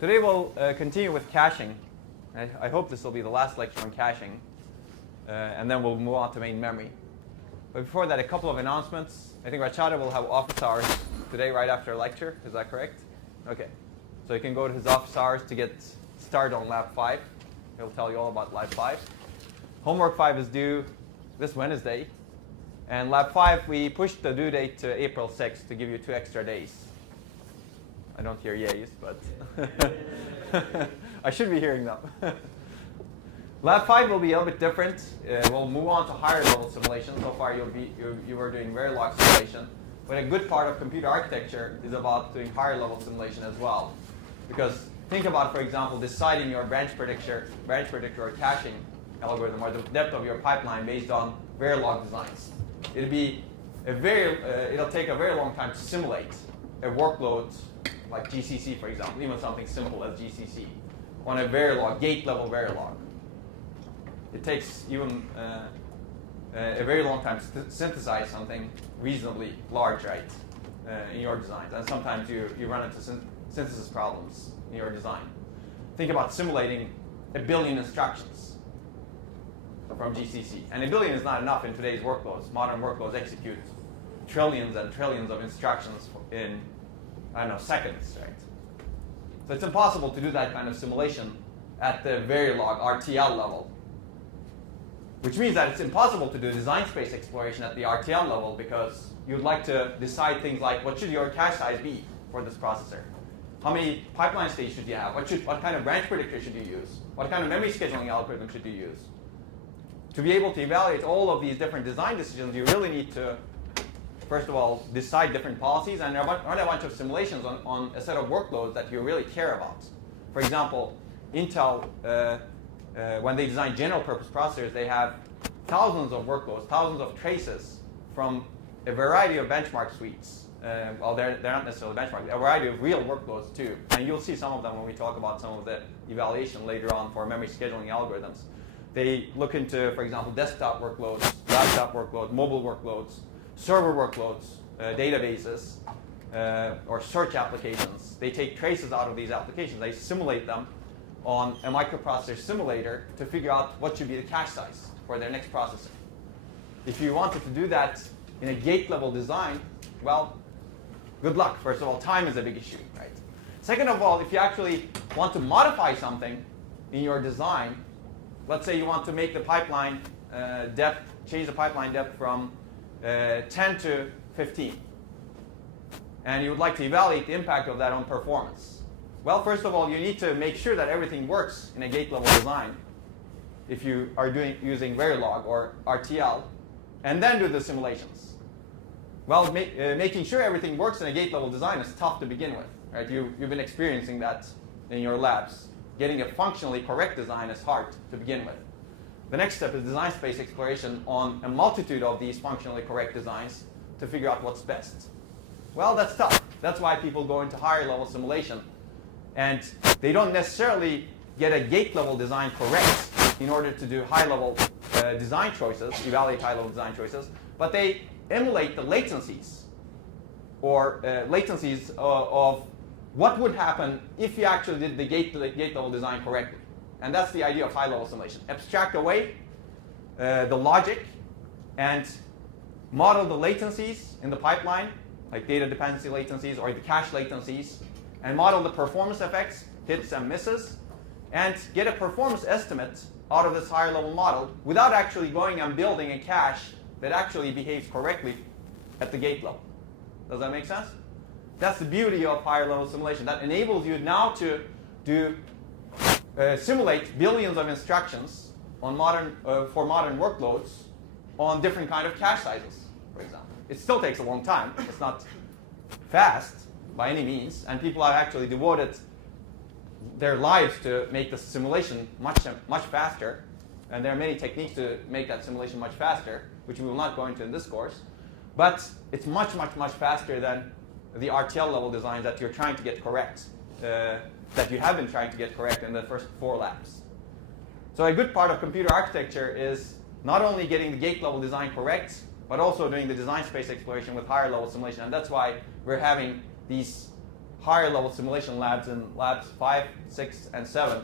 Today we'll continue with caching. I hope this will be the last lecture on caching, and then we'll move on to main memory. But before that, a couple of announcements. I think Rachada will have office hours today right after lecture. Is that correct? Okay. So you can go to his office hours to get started on Lab 5. He'll tell you all about Lab 5. Homework 5 is due this Wednesday. And Lab 5, we pushed the due date to April 6th to give you 2 extra days. I don't hear yays, but I should be hearing them. Lab 5 will be a little bit different. We'll move on to higher level simulation. So far you were doing Verilog simulation. But a good part of computer architecture is about doing higher level simulation as well. Because think about, for example, deciding your branch predictor or caching algorithm or the depth of your pipeline based on Verilog designs. It'll take a very long time to simulate a workload like GCC, for example, even something simple as GCC, on a Verilog, gate-level Verilog. It takes even a very long time to synthesize something reasonably large, right, in your designs. And sometimes you run into synthesis problems in your design. Think about simulating 1 billion instructions from GCC. And 1 billion is not enough in today's workloads. Modern workloads execute trillions and trillions of instructions in, I don't know, seconds, right? So it's impossible to do that kind of simulation at the Verilog RTL level. Which means that it's impossible to do design space exploration at the RTL level because you'd like to decide things like what should your cache size be for this processor? How many pipeline stages should you have? What kind of branch predictor should you use? What kind of memory scheduling algorithm should you use? To be able to evaluate all of these different design decisions, you really need to, first of all, decide different policies and run a bunch of simulations on a set of workloads that you really care about. For example, Intel, when they design general purpose processors, they have thousands of workloads, thousands of traces from a variety of benchmark suites. Well, they're not necessarily benchmark, a variety of real workloads too. And you'll see some of them when we talk about some of the evaluation later on for memory scheduling algorithms. They look into, for example, desktop workloads, laptop workloads, mobile workloads, server workloads, databases, or search applications. They take traces out of these applications. They simulate them on a microprocessor simulator to figure out what should be the cache size for their next processor. If you wanted to do that in a gate-level design, well, good luck. First of all, time is a big issue, right? Second of all, if you actually want to modify something in your design, let's say you want to make the pipeline depth, change the pipeline depth from 10 to 15, and you would like to evaluate the impact of that on performance. Well, first of all, you need to make sure that everything works in a gate-level design if you are using Verilog or RTL, and then do the simulations. Well, making sure everything works in a gate-level design is tough to begin with, right? You've been experiencing that in your labs. Getting a functionally correct design is hard to begin with. The next step is design space exploration on a multitude of these functionally correct designs to figure out what's best. Well, that's tough. That's why people go into higher level simulation. And they don't necessarily get a gate-level design correct in order to do high-level design choices, evaluate high-level design choices, but they emulate the latencies or latencies of what would happen if you actually did the gate-level design correctly. And that's the idea of high-level simulation. Abstract away the logic and model the latencies in the pipeline, like data dependency latencies or the cache latencies, and model the performance effects, hits and misses, and get a performance estimate out of this higher level model without actually going and building a cache that actually behaves correctly at the gate level. Does that make sense? That's the beauty of higher level simulation. That enables you now to simulate billions of instructions on for modern workloads on different kind of cache sizes, for example. It still takes a long time. It's not fast by any means, and people have actually devoted their lives to make the simulation much faster, and there are many techniques to make that simulation much faster, which we will not go into in this course, but it's much faster than the RTL level designs that you're trying to get correct, that you have been trying to get correct in the first 4 labs. So a good part of computer architecture is not only getting the gate level design correct, but also doing the design space exploration with higher level simulation, and that's why we're having these higher level simulation labs in labs 5, 6, and 7,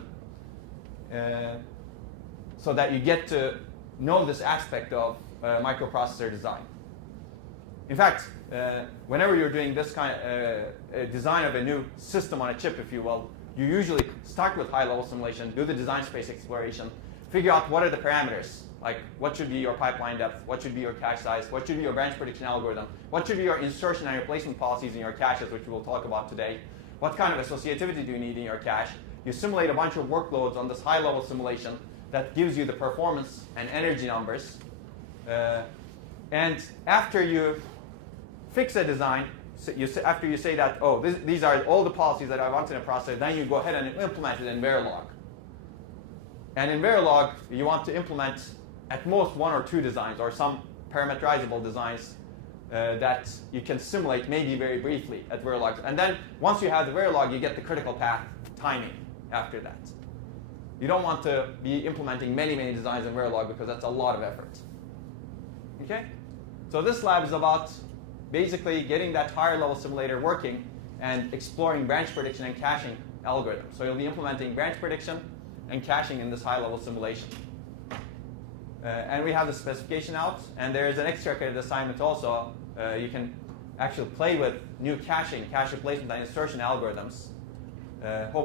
so that you get to know this aspect of microprocessor design. In fact, whenever you're doing this kind of design of a new system on a chip, if you will, you usually start with high-level simulation, do the design space exploration, figure out what are the parameters, like what should be your pipeline depth, what should be your cache size, what should be your branch prediction algorithm, what should be your insertion and replacement policies in your caches, which we'll talk about today, what kind of associativity do you need in your cache. You simulate a bunch of workloads on this high-level simulation that gives you the performance and energy numbers. And after you fix a design, after you say that, oh, these are all the policies that I want in a processor, then you go ahead and implement it in Verilog. And in Verilog, you want to implement at most 1 or 2 designs or some parameterizable designs that you can simulate maybe very briefly at Verilog. And then once you have the Verilog, you get the critical path timing after that. You don't want to be implementing many, many designs in Verilog because that's a lot of effort. Okay? So this lab is about basically getting that higher level simulator working and exploring branch prediction and caching algorithms. So you'll be implementing branch prediction and caching in this high level simulation. And we have the specification out, and there's an extra credit assignment also. You can actually play with new caching, cache replacement and insertion algorithms,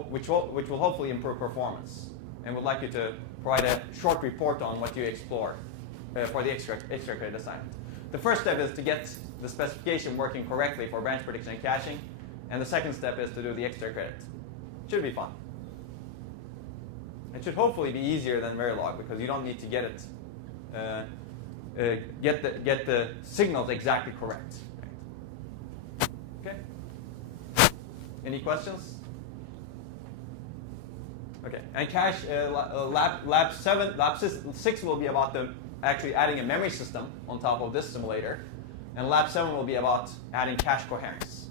which will hopefully improve performance. And would like you to provide a short report on what you explore for the extra credit assignment. The first step is to get the specification working correctly for branch prediction and caching, and the second step is to do the extra credit. Should be fun. It should hopefully be easier than Verilog because you don't need to get it, get the signals exactly correct. Okay. Any questions? Okay. And cache lab 6 will be about actually adding a memory system on top of this simulator, and lab 7 will be about adding cache coherence.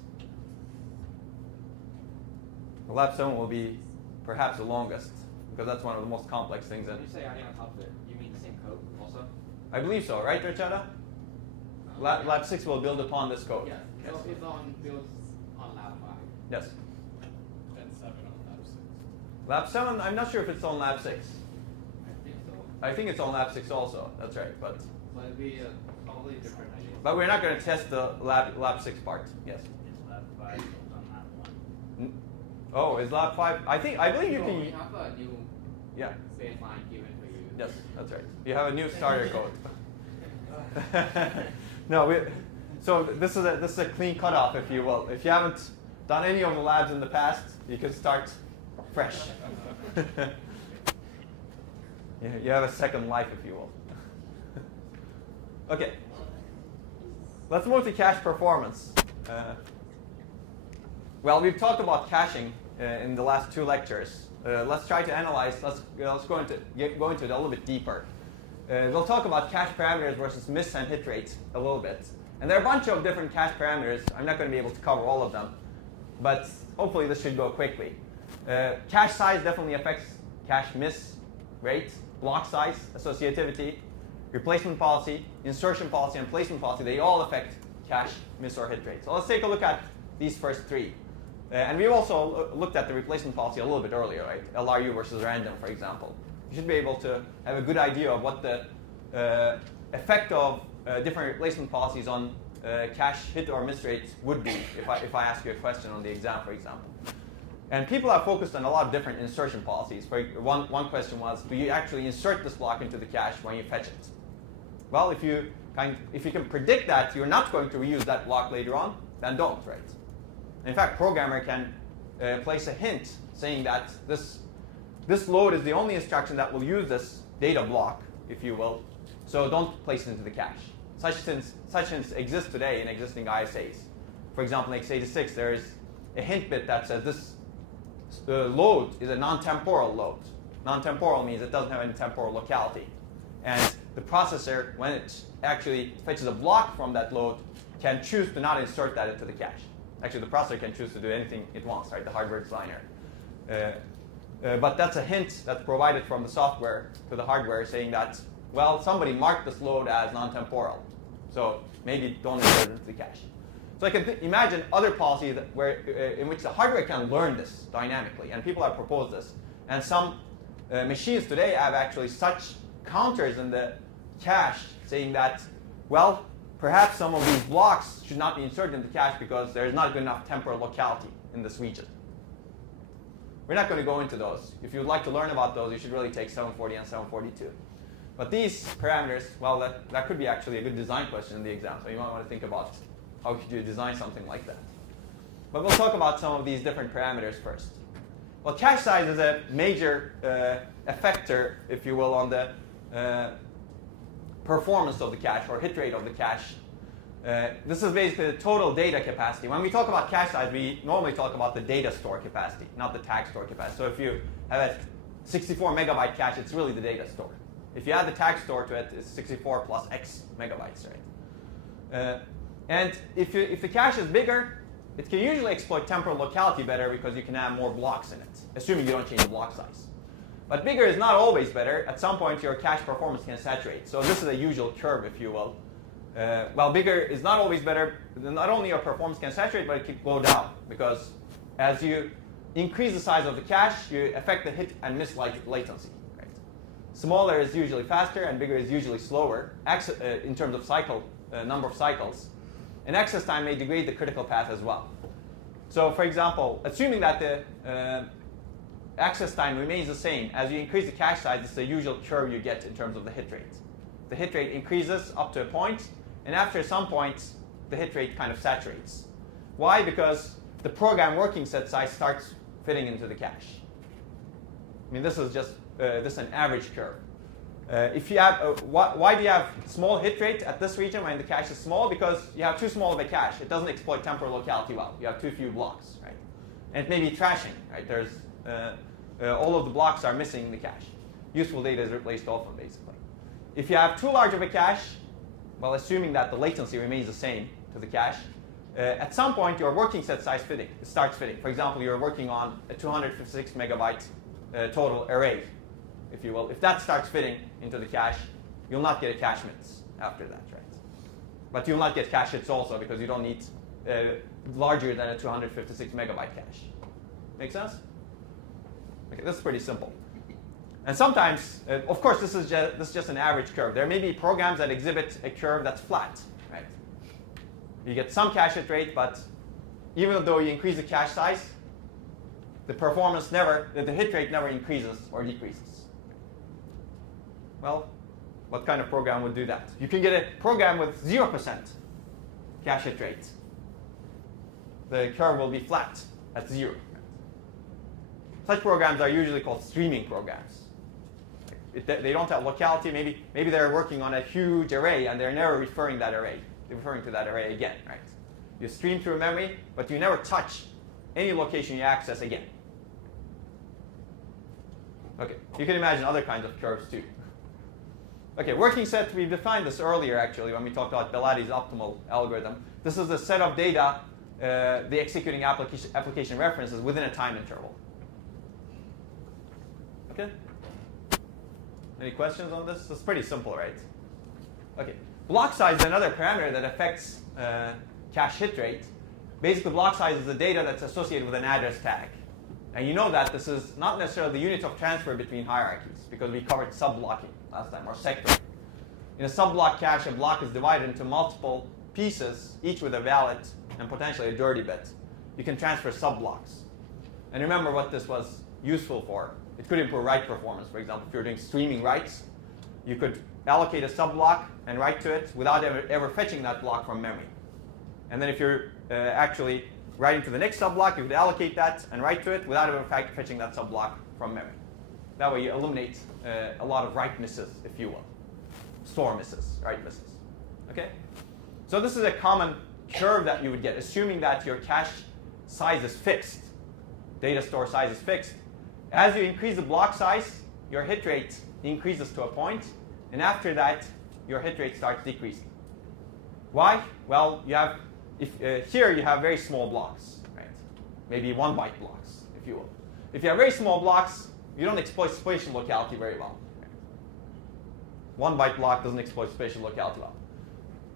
Lab 7 will be perhaps the longest, because that's one of the most complex things. When you say adding on top of it, you mean the same code also? I believe so, right, Rachada? Lab 6 will build upon this code. Yeah, yes. So it's built on lab 5. Yes. Then 7 on lab 6. Lab 7, I'm not sure if it's on lab 6. I think so. I think it's on lab 6 also, that's right. But So it'd be probably different ideas. But we're not going to test the lab 6 part, yes. It's lab 5 on lab 1. Oh, is lab 5? I believe you So can. we have a new Yeah. baseline given for you. Yes, that's right. You have a new starter code. No, so this is a clean cutoff, if you will. If you haven't done any of the labs in the past, you can start fresh. You have a second life, if you will. Okay. Let's move to cache performance. Well, we've talked about caching in the last 2 lectures. Let's try to analyze. Let's go into it a little bit deeper. We'll talk about cache parameters versus miss and hit rates a little bit. And there are a bunch of different cache parameters. I'm not going to be able to cover all of them, but hopefully this should go quickly. Cache size definitely affects cache miss rate, block size, associativity, replacement policy, insertion policy, and placement policy. They all affect cache miss or hit rate. So let's take a look at these first 3. And we've also looked at the replacement policy a little bit earlier, right? LRU versus random, for example. You should be able to have a good idea of what the effect of different replacement policies on cache hit or miss rates would be if I ask you a question on the exam, for example. And people have focused on a lot of different insertion policies. One question was, do you actually insert this block into the cache when you fetch it? Well, if you can predict that you're not going to reuse that block later on, then don't, right? In fact, programmer can place a hint saying that this load is the only instruction that will use this data block, if you will, so don't place it into the cache. Such hints exist today in existing ISAs. For example, in x86, there is a hint bit that says this load is a non-temporal load. Non-temporal means it doesn't have any temporal locality. And the processor, when it actually fetches a block from that load, can choose to not insert that into the cache. Actually, the processor can choose to do anything it wants, right? The hardware designer. But that's a hint that's provided from the software to the hardware saying that, well, somebody marked this load as non-temporal. So maybe don't insert it into the cache. So I can imagine other policies that in which the hardware can learn this dynamically, and people have proposed this. And some machines today have actually such counters in the cache saying that, well, perhaps some of these blocks should not be inserted in the cache because there is not good enough temporal locality in this region. We're not going to go into those. If you would like to learn about those, you should really take 740 and 742. But these parameters, well, that could be actually a good design question in the exam. So you might want to think about how could you design something like that. But we'll talk about some of these different parameters first. Well, cache size is a major effector, if you will, on the performance of the cache or hit rate of the cache. This is basically the total data capacity. When we talk about cache size, we normally talk about the data store capacity, not the tag store capacity. So if you have a 64 megabyte cache, it's really the data store. If you add the tag store to it, it's 64 plus X megabytes, right? And if the cache is bigger, it can usually exploit temporal locality better because you can have more blocks in it, assuming you don't change the block size. But bigger is not always better. At some point, your cache performance can saturate. So this is a usual curve, if you will. While bigger is not always better, not only your performance can saturate, but it can go down. Because as you increase the size of the cache, you affect the hit and miss latency. Right? Smaller is usually faster, and bigger is usually slower in terms of number of cycles. And access time may degrade the critical path as well. So for example, assuming that the access time remains the same, as you increase the cache size, it's the usual curve you get in terms of the hit rate. The hit rate increases up to a point, and after some point, the hit rate kind of saturates. Why? Because the program working set size starts fitting into the cache. I mean, this is just an average curve. If you have, why do you have small hit rate at this region when the cache is small? Because you have too small of a cache. It doesn't exploit temporal locality well. You have too few blocks, right? And it may be trashing, right? There's all of the blocks are missing in the cache. Useful data is replaced often, basically. If you have too large of a cache, well, assuming that the latency remains the same to the cache, at some point your working set size starts fitting. For example, you're working on a 256 megabyte total array, if you will. If that starts fitting into the cache, you'll not get a cache miss after that, right? But you'll not get cache hits also because you don't need larger than a 256 megabyte cache. Make sense? Okay, this is pretty simple. And sometimes, of course, this is just an average curve. There may be programs that exhibit a curve that's flat, right? You get some cache hit rate, but even though you increase the cache size, the hit rate never increases or decreases. Well, what kind of program would do that? You can get a program with 0% cache hit rate. The curve will be flat at 0. Such programs are usually called streaming programs. They don't have locality. Maybe they're working on a huge array and they're never referring to that array again, right? You stream through memory, but you never touch any location you access again. Okay, you can imagine other kinds of curves too. Okay, working set, we defined this earlier actually when we talked about Bellatti's optimal algorithm. This is the set of data the executing application references within a time interval. Okay? Any questions on this? It's pretty simple, right? Okay. Block size is another parameter that affects cache hit rate. Basically, block size is the data that's associated with an address tag. And you know that this is not necessarily the unit of transfer between hierarchies because we covered sub-blocking last time, or sectoring. In a sub-block cache, a block is divided into multiple pieces, each with a valid and potentially a dirty bit. You can transfer sub-blocks. And remember what this was useful for. It could improve write performance. For example, if you're doing streaming writes, you could allocate a sub-block and write to it without ever fetching that block from memory. And then if you're actually writing to the next sub-block, you could allocate that and write to it without ever fetching that sub-block from memory. That way you eliminate a lot of write misses, if you will. Store misses, write misses. Okay? So this is a common curve that you would get, assuming that your cache size is fixed. Data store size is fixed. As you increase the block size, your hit rate increases to a point, and after that, your hit rate starts decreasing. Why? Well, here you have very small blocks, right? Maybe 1 byte blocks, if you will. If you have very small blocks, you don't exploit spatial locality very well. Right? 1 byte block doesn't exploit spatial locality well.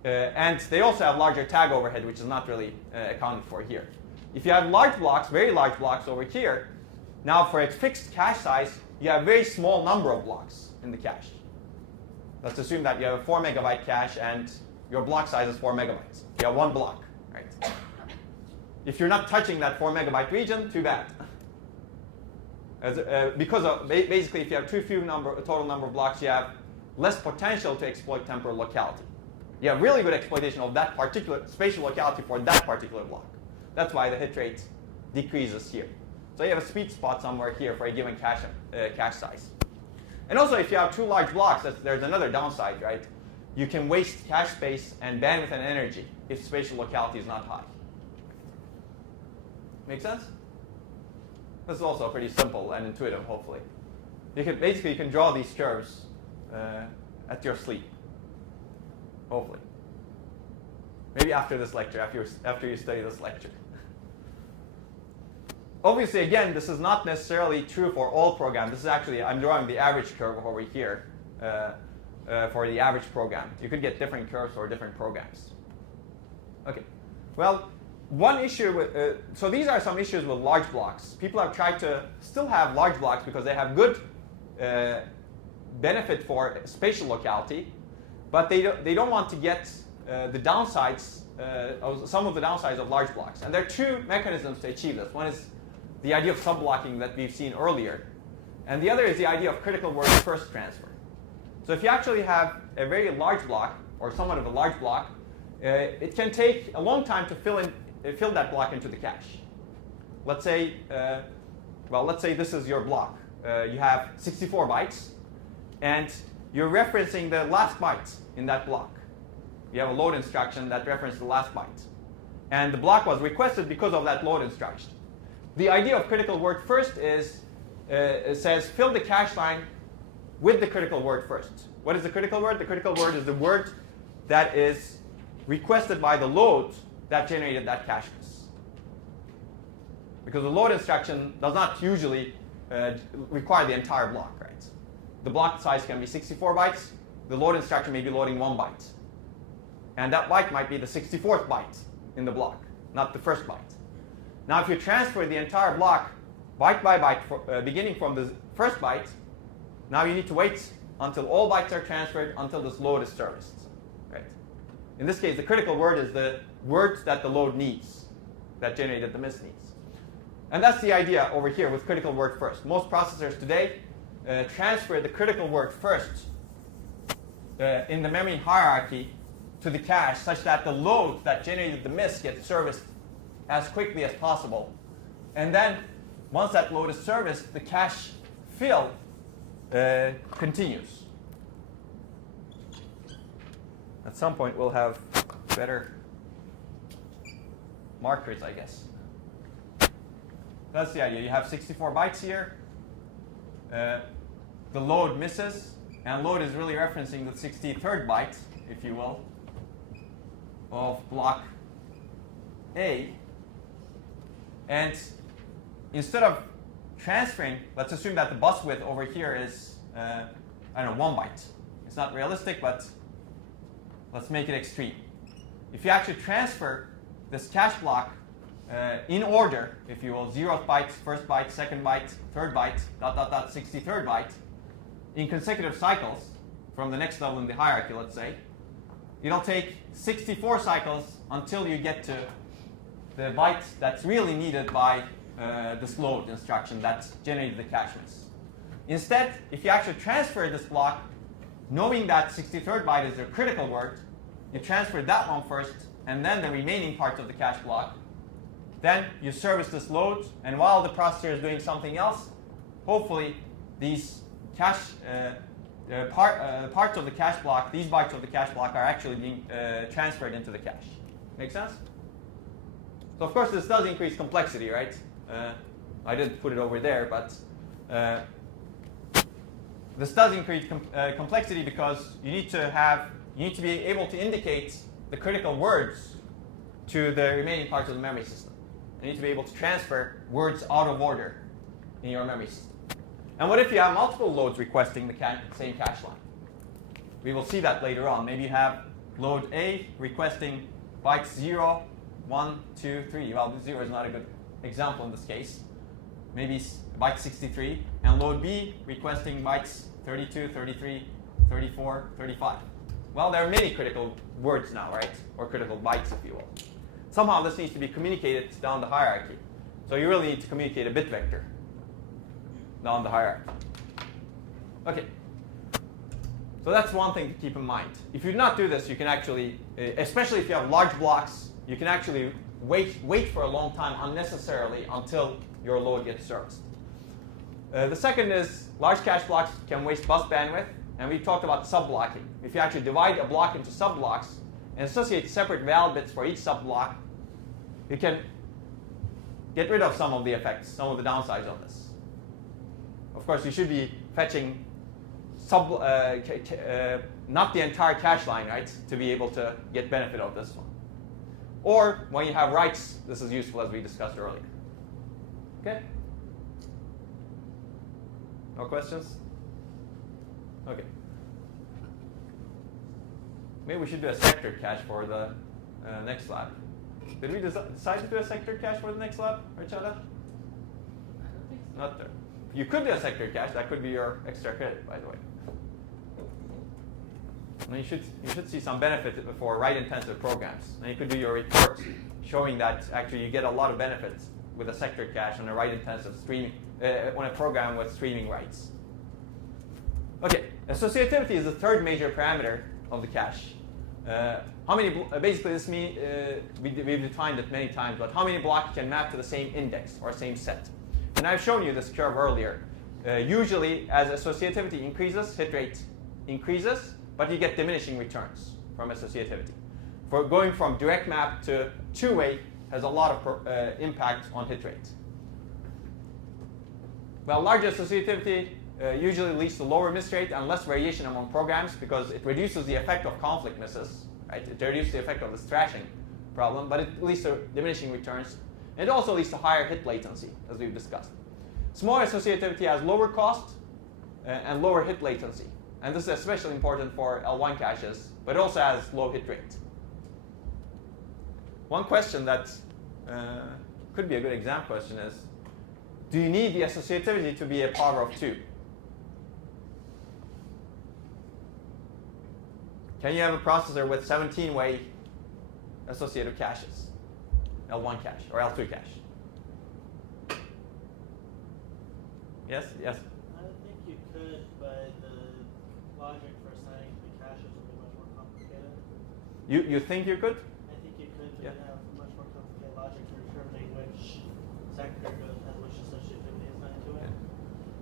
And they also have larger tag overhead, which is not really accounted for here. If you have large blocks, very large blocks over here, now for a fixed cache size, you have a very small number of blocks in the cache. Let's assume that you have a 4 megabyte cache and your block size is 4 megabytes. You have one block, right? If you're not touching that 4 megabyte region, too bad. Because of, basically, if you have too few total number of blocks, you have less potential to exploit temporal locality. You have really good exploitation of that particular spatial locality for that particular block. That's why the hit rate decreases here. So you have a sweet spot somewhere here for a given cache size. And also, if you have too large blocks, there's another downside, right? You can waste cache space and bandwidth and energy if spatial locality is not high. Make sense? This is also pretty simple and intuitive, hopefully. You can draw these curves at your sleep. Hopefully. Maybe after this lecture, after you study this lecture. Obviously, again, this is not necessarily true for all programs. This is actually, I'm drawing the average curve over here for the average program. You could get different curves for different programs. Okay. Well, one issue with, so these are some issues with large blocks. People have tried to still have large blocks because they have good benefit for spatial locality, but they don't want to get the downsides, some of the downsides of large blocks. And there are two mechanisms to achieve this. One is the idea of subblocking that we've seen earlier, and the other is the idea of critical word first transfer. So if you actually have a very large block, or somewhat of a large block, it can take a long time to fill that block into the cache. Let's say, let's say this is your block. You have 64 bytes, and you're referencing the last byte in that block. You have a load instruction that references the last byte. And the block was requested because of that load instruction. The idea of critical word first is, it says fill the cache line with the critical word first. What is the critical word? The critical word is the word that is requested by the load that generated that cache miss. Because the load instruction does not usually require the entire block, right? The block size can be 64 bytes. The load instruction may be loading 1 byte. And that byte might be the 64th byte in the block, not the first byte. Now, if you transfer the entire block byte by byte, beginning from the first byte, now you need to wait until all bytes are transferred until this load is serviced, right? In this case, the critical word is the word that the load needs, that generated the miss needs. And that's the idea over here with critical word first. Most processors today transfer the critical word first in the memory hierarchy to the cache such that the load that generated the miss gets serviced as quickly as possible. And then once that load is serviced, the cache fill continues. At some point, we'll have better markers, I guess. That's the idea. You have 64 bytes here. The load misses, and load is really referencing the 63rd byte, if you will, of block A. And instead of transferring, let's assume that the bus width over here is, 1 byte. It's not realistic, but let's make it extreme. If you actually transfer this cache block in order, if you will, 0th byte, 1st byte, 2nd byte, 3rd byte, 63rd byte, in consecutive cycles from the next level in the hierarchy, let's say, it'll take 64 cycles until you get to the byte that's really needed by this load instruction that generated the cache miss. Instead, if you actually transfer this block, knowing that 63rd byte is the critical word, you transfer that one first, and then the remaining parts of the cache block. Then you service this load, and while the processor is doing something else, hopefully these cache parts of the cache block, these bytes of the cache block, are actually being transferred into the cache. Make sense? So of course this does increase complexity, right? I didn't put it over there, but this does increase complexity because you need to be able to indicate the critical words to the remaining parts of the memory system. You need to be able to transfer words out of order in your memory system. And what if you have multiple loads requesting the same cache line? We will see that later on. Maybe you have load A requesting bytes 0, 1, 2, 3. Well, 0 is not a good example in this case. Maybe byte 63. And load B requesting bytes 32, 33, 34, 35. Well, there are many critical words now, right? Or critical bytes, if you will. Somehow this needs to be communicated down the hierarchy. So you really need to communicate a bit vector down the hierarchy. Okay. So that's one thing to keep in mind. If you do not do this, you can actually, especially if you have large blocks, you can actually wait for a long time unnecessarily until your load gets serviced. The second is large cache blocks can waste bus bandwidth, and we talked about sub-blocking. If you actually divide a block into sub-blocks and associate separate valid bits for each sub-block, you can get rid of some of the effects, some of the downsides of this. Of course, you should be fetching not the entire cache line, right, to be able to get benefit of this one. Or when you have writes, this is useful as we discussed earlier. Okay? No questions? Okay. Maybe we should do a sector cache for the next lab. Did we decide to do a sector cache for the next lab, Richada? I don't think so. Not there. You could do a sector cache. That could be your extra credit, by the way. And you should see some benefit for write-intensive programs. And you could do your report showing that actually you get a lot of benefits with a sector cache on a write-intensive streaming on a program with streaming writes. Okay, associativity is the third major parameter of the cache. How many? Basically, this means we've defined it many times, but how many blocks can map to the same index or same set? And I've shown you this curve earlier. Usually, as associativity increases, hit rate increases, but you get diminishing returns from associativity. For going from direct map to two-way has a lot of impact on hit rate. Well, large associativity usually leads to lower miss rate and less variation among programs because it reduces the effect of conflict misses. Right? It reduces the effect of this thrashing problem, but it leads to diminishing returns. And it also leads to higher hit latency, as we've discussed. Small associativity has lower cost and lower hit latency. And this is especially important for L1 caches, but it also has low hit rate. One question that could be a good exam question is, do you need the associativity to be a power of 2? Can you have a processor with 17-way associative caches? L1 cache or L2 cache? Yes? Yes? I think you could, but the logic for assigning the caches would be much more complicated. You think you could? I think you could, but Yeah. you have much more complicated logic for determining which sector has which associativity assigned to it.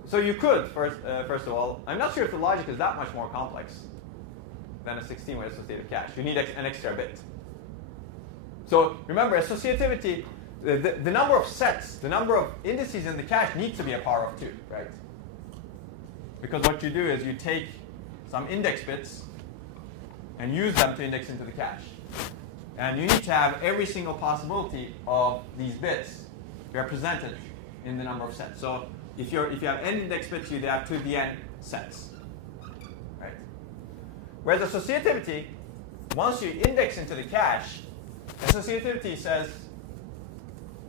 So you could, first of all. I'm not sure if the logic is that much more complex than a 16-way associative cache. You need an extra bit. So remember, associativity, the number of sets, the number of indices in the cache needs to be a power of 2, right? Because what you do is you take some index bits and use them to index into the cache. And you need to have every single possibility of these bits represented in the number of sets. So if you have n index bits, you'd have 2 to the n sets, right? Whereas associativity, once you index into the cache, associativity says,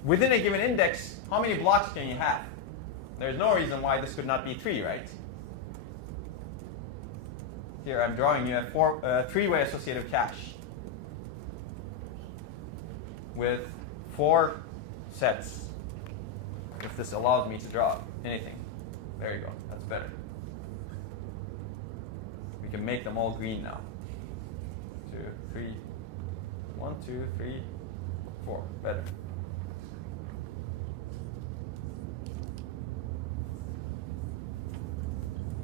within a given index, how many blocks can you have? There's no reason why this could not be 3, right? Here I'm drawing you a 3-way associative cache with 4 sets. If this allows me to draw anything. There you go. That's better. We can make them all green now. 2, 3, 1, 2, 3, 4. Better.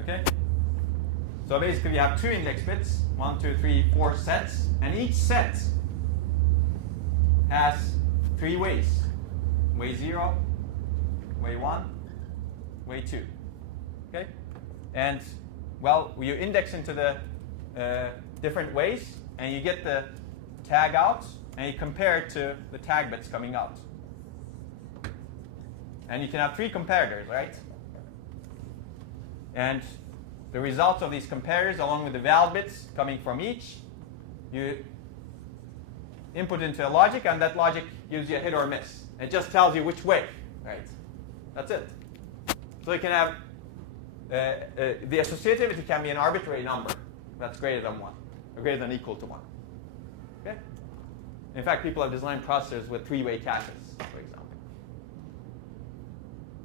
Okay? So basically we have 2 index bits, 1, 2, 3, 4 sets, and each set has 3 ways. Way 0, way 1, way 2. Okay? And well, you index into the different ways, and you get the tag out, and you compare it to the tag bits coming out. And you can have 3 comparators, right? And the results of these comparators, along with the val bits coming from each, You input into a logic, and that logic gives you a hit or miss. It just tells you which way, right? That's it. So you can have the associativity can be an arbitrary number that's greater than 1, or greater than equal to 1. Okay? In fact, people have designed processors with 3-way caches, for example.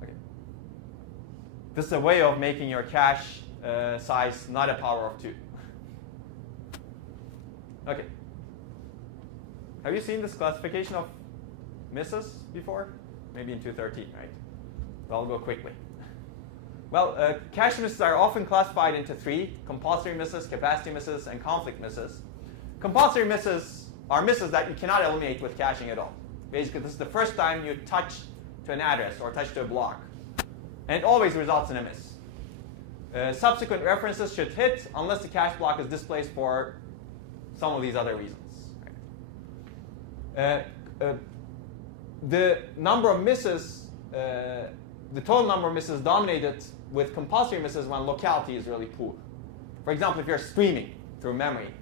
Okay. This is a way of making your cache size not a power of 2. Okay. Have you seen this classification of misses before? Maybe in 213, right? So I'll go quickly. Well, cache misses are often classified into 3: compulsory misses, capacity misses, and conflict misses. Compulsory misses are misses that you cannot eliminate with caching at all. Basically, this is the first time you touch to an address or touch to a block. And it always results in a miss. Subsequent references should hit unless the cache block is displaced for some of these other reasons. The number of misses, the total number of misses dominated with compulsory misses when locality is really poor. For example, if you're streaming through memory,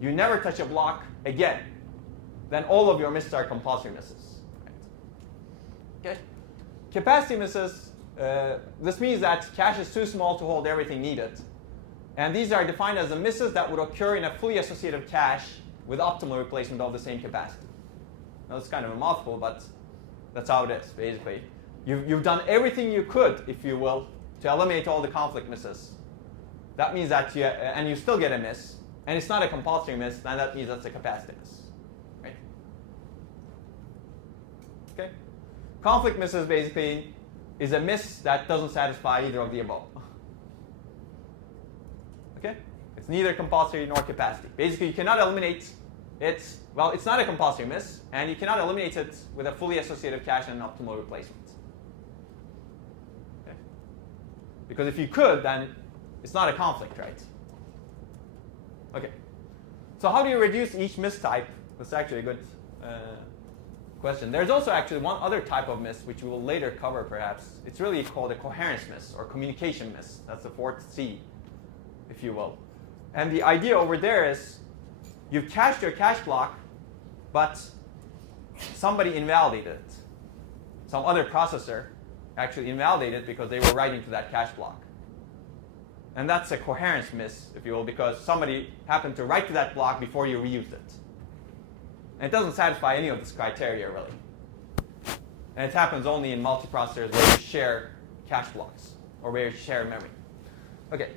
you never touch a block again, then all of your misses are compulsory misses. Right? Okay. Capacity misses, this means that cache is too small to hold everything needed. And these are defined as the misses that would occur in a fully associative cache with optimal replacement of the same capacity. Now, it's kind of a mouthful, but that's how it is, basically. You've done everything you could, if you will, to eliminate all the conflict misses. That means that and you still get a miss, and it's not a compulsory miss, then that means that's a capacity miss. Right? Okay? Conflict misses basically is a miss that doesn't satisfy either of the above. Okay? It's neither compulsory nor capacity. Basically, you cannot eliminate it. Well, it's not a compulsory miss, and you cannot eliminate it with a fully associative cache and an optimal replacement. Okay? Because if you could, then it's not a conflict, right? Okay. So how do you reduce each mistype? That's actually a good question. There's also actually one other type of miss, which we will later cover, perhaps. It's really called a coherence miss or communication miss. That's the fourth C, if you will. And the idea over there is you've cached your cache block, but somebody invalidated it. Some other processor actually invalidated it because they were writing to that cache block. And that's a coherence miss, if you will, because somebody happened to write to that block before you reused it. And it doesn't satisfy any of this criteria, really. And it happens only in multiprocessors where you share cache blocks or where you share memory. Okay.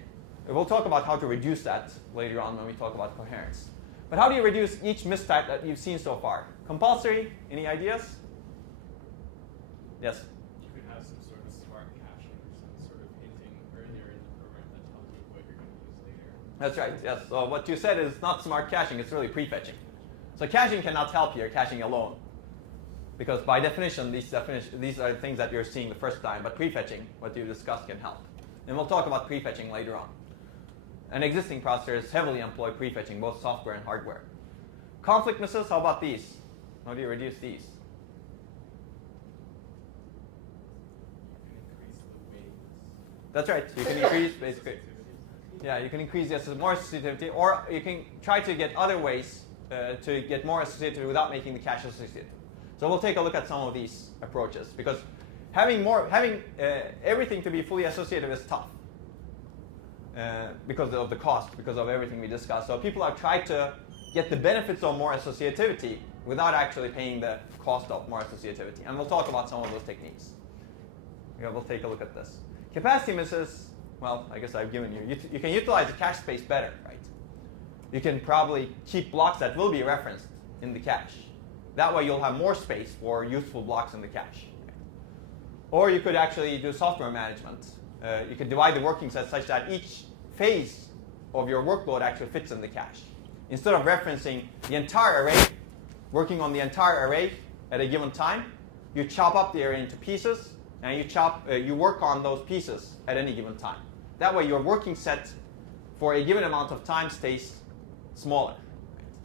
We'll talk about how to reduce that later on when we talk about coherence. But how do you reduce each mistype that you've seen so far? Compulsory, any ideas? Yes? You could have some sort of smart caching or some sort of hinting earlier in the program that tells you what you're going to use later. That's right, yes. So what you said is not smart caching, it's really prefetching. So caching cannot help you, caching alone. Because by definition, these are things that you're seeing the first time. But prefetching, what you discussed, can help. And we'll talk about prefetching later on. And existing processors heavily employ prefetching, both software and hardware. Conflict misses, how about these? How do you reduce these? You can increase the weight. That's right. You can increase, basically. Yeah, you can increase the more associativity, or you can try to get other ways to get more associativity without making the cache associative. So we'll take a look at some of these approaches, because having everything to be fully associative is tough. Because of the cost, because of everything we discussed. So people have tried to get the benefits of more associativity without actually paying the cost of more associativity. And we'll talk about some of those techniques. Yeah, we'll take a look at this. Capacity misses, well, I guess I've given you. You can utilize the cache space better, right? You can probably keep blocks that will be referenced in the cache. That way you'll have more space for useful blocks in the cache. Or you could actually do software management. You could divide the working set such that each phase of your workload actually fits in the cache. Instead of referencing the entire array, working on the entire array at a given time, you chop up the array into pieces, and you work on those pieces at any given time. That way your working set for a given amount of time stays smaller.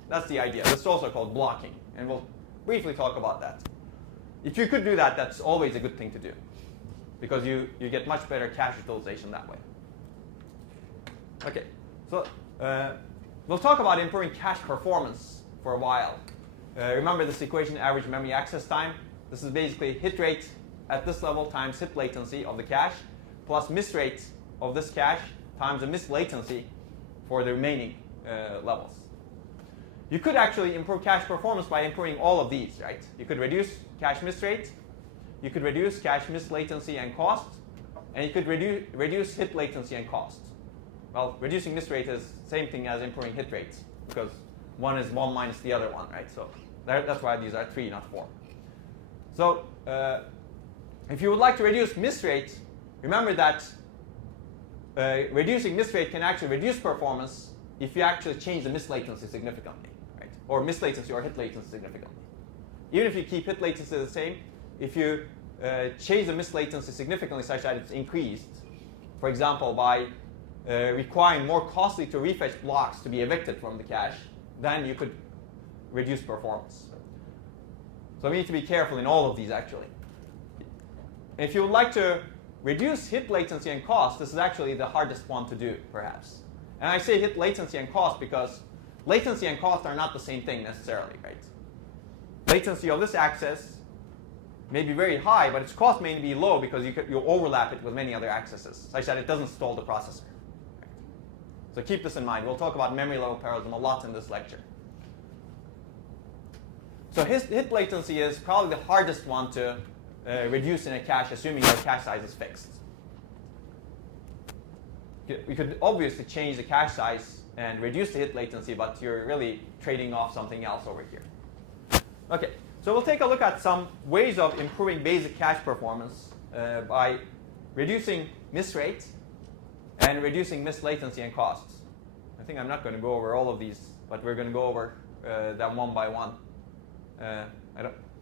That's the idea. This is also called blocking, and we'll briefly talk about that. If you could do that, that's always a good thing to do, because you get much better cache utilization that way. Okay, so we'll talk about improving cache performance for a while. Remember this equation, average memory access time? This is basically hit rate at this level times hit latency of the cache plus miss rate of this cache times the miss latency for the remaining levels. You could actually improve cache performance by improving all of these, right? You could reduce cache miss rate, you could reduce cache miss latency and cost, and you could reduce hit latency and cost. Well, reducing miss rate is the same thing as improving hit rates, because one is 1 minus the other one, right? So that's why these are 3, not 4. So if you would like to reduce miss rate, remember that reducing miss rate can actually reduce performance if you actually change the miss latency significantly, right? Or miss latency or hit latency significantly. Even if you keep hit latency the same, if you change the miss latency significantly such that it's increased, for example, by requiring more costly to refetch blocks to be evicted from the cache, then you could reduce performance. So we need to be careful in all of these, actually. If you would like to reduce hit latency and cost, this is actually the hardest one to do, perhaps. And I say hit latency and cost because latency and cost are not the same thing necessarily, right? Latency of this access may be very high, but its cost may be low because you overlap it with many other accesses, such that it doesn't stall the processor. Right? So keep this in mind. We'll talk about memory level parallelism a lot in this lecture. So hit latency is probably the hardest one to reduce in a cache, assuming your cache size is fixed. We could obviously change the cache size and reduce the hit latency, but you're really trading off something else over here. Okay, so we'll take a look at some ways of improving basic cache performance by reducing miss rate and reducing miss latency and costs. I think I'm not going to go over all of these, but we're going to go over them one by one.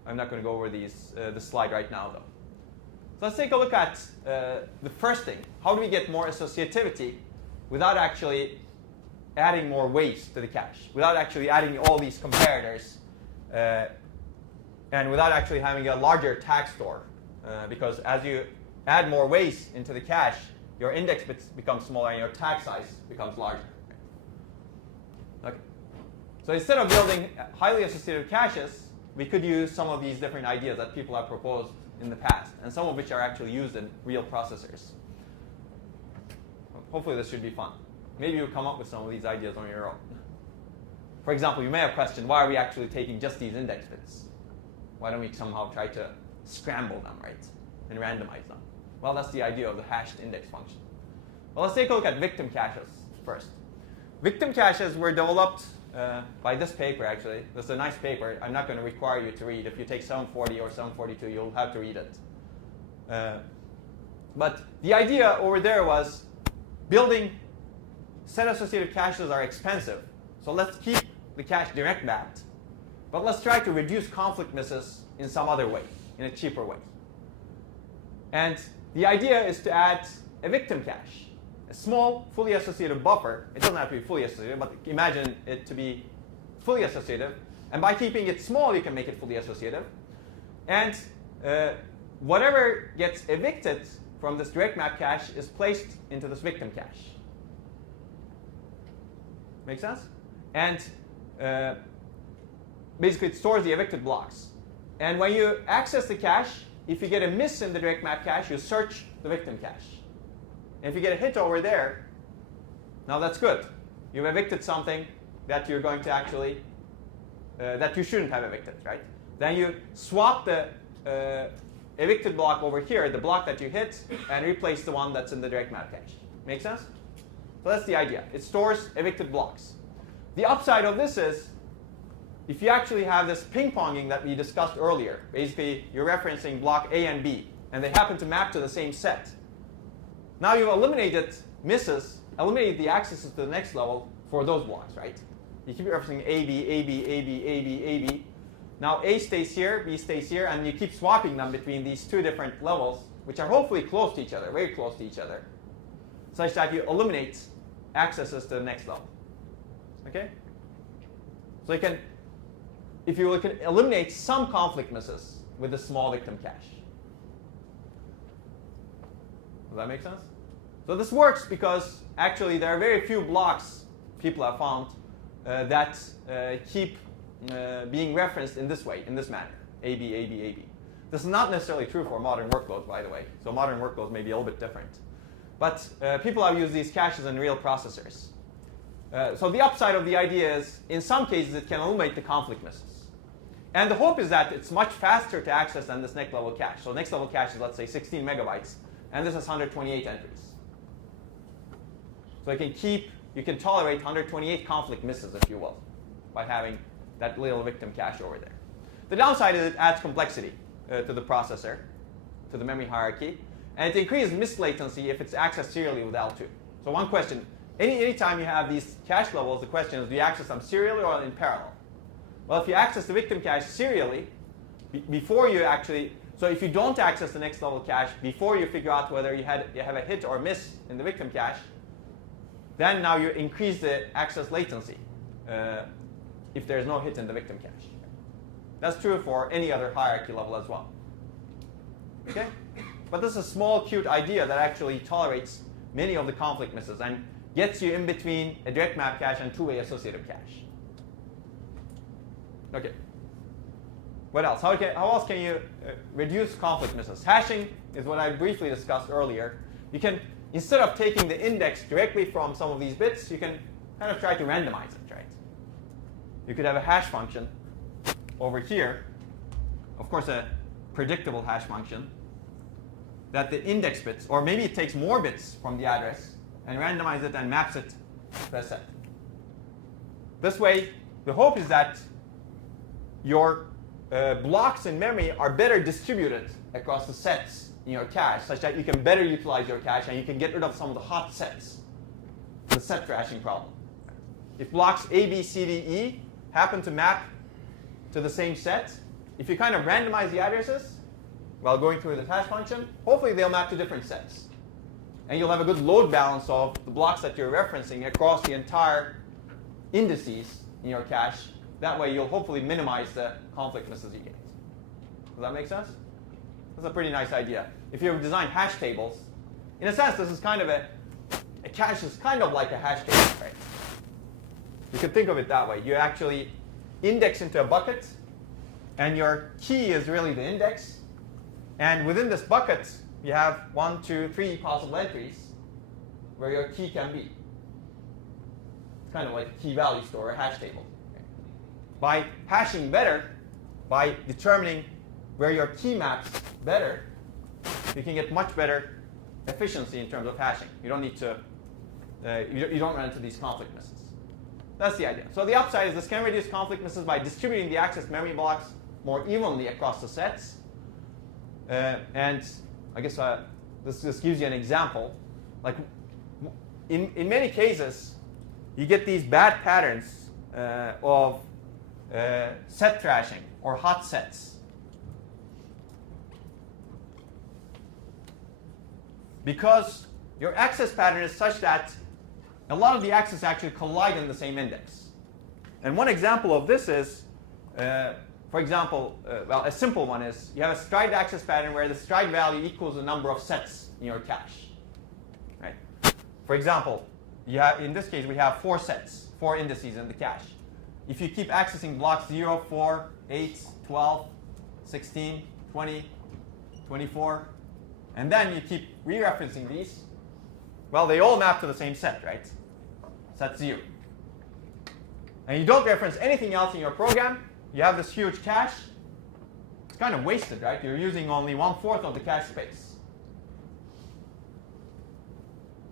I'm not going to go over this slide right now, though. So let's take a look at the first thing. How do we get more associativity without actually adding more weights to the cache, without actually adding all these comparators, and without actually having a larger tag store? Because as you add more weights into the cache, your index bits become smaller and your tag size becomes larger. Okay. So instead of building highly associative caches, we could use some of these different ideas that people have proposed in the past, and some of which are actually used in real processors. Hopefully this should be fun. Maybe you'll come up with some of these ideas on your own. For example, you may have questioned, why are we actually taking just these index bits? Why don't we somehow try to scramble them, right, and randomize them? Well, that's the idea of the hashed index function. Well, let's take a look at victim caches first. Victim caches were developed by this paper, actually. This is a nice paper. I'm not going to require you to read. If you take 740 or 742, you'll have to read it. But the idea over there was building set associative caches are expensive. So let's keep the cache direct mapped. But let's try to reduce conflict misses in some other way, in a cheaper way. And the idea is to add a victim cache. A small, fully associative buffer. It doesn't have to be fully associative, but imagine it to be fully associative. And by keeping it small, you can make it fully associative. And whatever gets evicted from this direct map cache is placed into this victim cache. Make sense? And basically, it stores the evicted blocks. And when you access the cache, if you get a miss in the direct map cache, you search the victim cache. And if you get a hit over there, now that's good. You've evicted something that you're going to actually, that you shouldn't have evicted, right? Then you swap the evicted block over here, the block that you hit, and replace the one that's in the direct map cache. Make sense? So that's the idea. It stores evicted blocks. The upside of this is, if you actually have this ping-ponging that we discussed earlier, basically you're referencing block A and B, and they happen to map to the same set. Now you've eliminated misses, eliminated the accesses to the next level for those blocks, right? You keep referencing A, B, A, B, A, B, A, B, A, B. Now A stays here, B stays here, and you keep swapping them between these two different levels, which are hopefully close to each other, very close to each other, such that you eliminate accesses to the next level. Okay? So you can, if you can eliminate some conflict misses with a small victim cache. Does that make sense? So this works because actually there are very few blocks people have found that keep being referenced in this way, in this manner, A, B, A, B, A, B. This is not necessarily true for modern workloads, by the way. So modern workloads may be a little bit different. But people have used these caches in real processors. So the upside of the idea is, in some cases, it can eliminate the conflict misses. And the hope is that it's much faster to access than this next level cache. So next level cache is, let's say, 16 megabytes. And this is 128 entries. So you can tolerate 128 conflict misses, if you will, by having that little victim cache over there. The downside is it adds complexity to the processor, to the memory hierarchy. And it increases mislatency if it's accessed serially with L2. So one question, anytime you have these cache levels, the question is, do you access them serially or in parallel? Well, if you access the victim cache serially, before you actually, so if you don't access the next level cache before you figure out whether you have a hit or miss in the victim cache, then now you increase the access latency if there's no hit in the victim cache. That's true for any other hierarchy level as well. Okay? But this is a small, cute idea that actually tolerates many of the conflict misses and gets you in between a direct map cache and two-way associative cache. Okay. What else? How else can you reduce conflict misses? Hashing is what I briefly discussed earlier. You can, instead of taking the index directly from some of these bits, you can kind of try to randomize it, right? You could have a hash function over here, of course a predictable hash function, that the index bits, or maybe it takes more bits from the address and randomizes it and maps it to a set. This way, the hope is that your blocks in memory are better distributed across the sets in your cache, such that you can better utilize your cache and you can get rid of some of the hot sets, the set thrashing problem. If blocks A, B, C, D, E happen to map to the same set, if you kind of randomize the addresses while going through the hash function, hopefully they'll map to different sets. And you'll have a good load balance of the blocks that you're referencing across the entire indices in your cache. That way you'll hopefully minimize the conflict misses you get. Does that make sense? That's a pretty nice idea. If you design hash tables, in a sense this is kind of a cache is kind of like a hash table, right? You can think of it that way. You actually index into a bucket, and your key is really the index. And within this bucket, you have 1, 2, 3 possible entries where your key can be. It's kind of like a key value store, a hash table. By hashing better, by determining where your key maps better, you can get much better efficiency in terms of hashing. You don't need to, you don't run into these conflict misses. That's the idea. So the upside is this can reduce conflict misses by distributing the access memory blocks more evenly across the sets. And I guess this gives you an example. Like in many cases, you get these bad patterns of set thrashing or hot sets. Because your access pattern is such that a lot of the access actually collide in the same index. And one example of this is, for example, well, a simple one is you have a stride access pattern where the stride value equals the number of sets in your cache. Right? For example, you have, in this case, we have 4 sets, 4 indices in the cache. If you keep accessing blocks 0, 4, 8, 12, 16, 20, 24, and then you keep re-referencing these, well, they all map to the same set, right? Set 0. And you don't reference anything else in your program. You have this huge cache. It's kind of wasted, right? You're using only 1/4 of the cache space.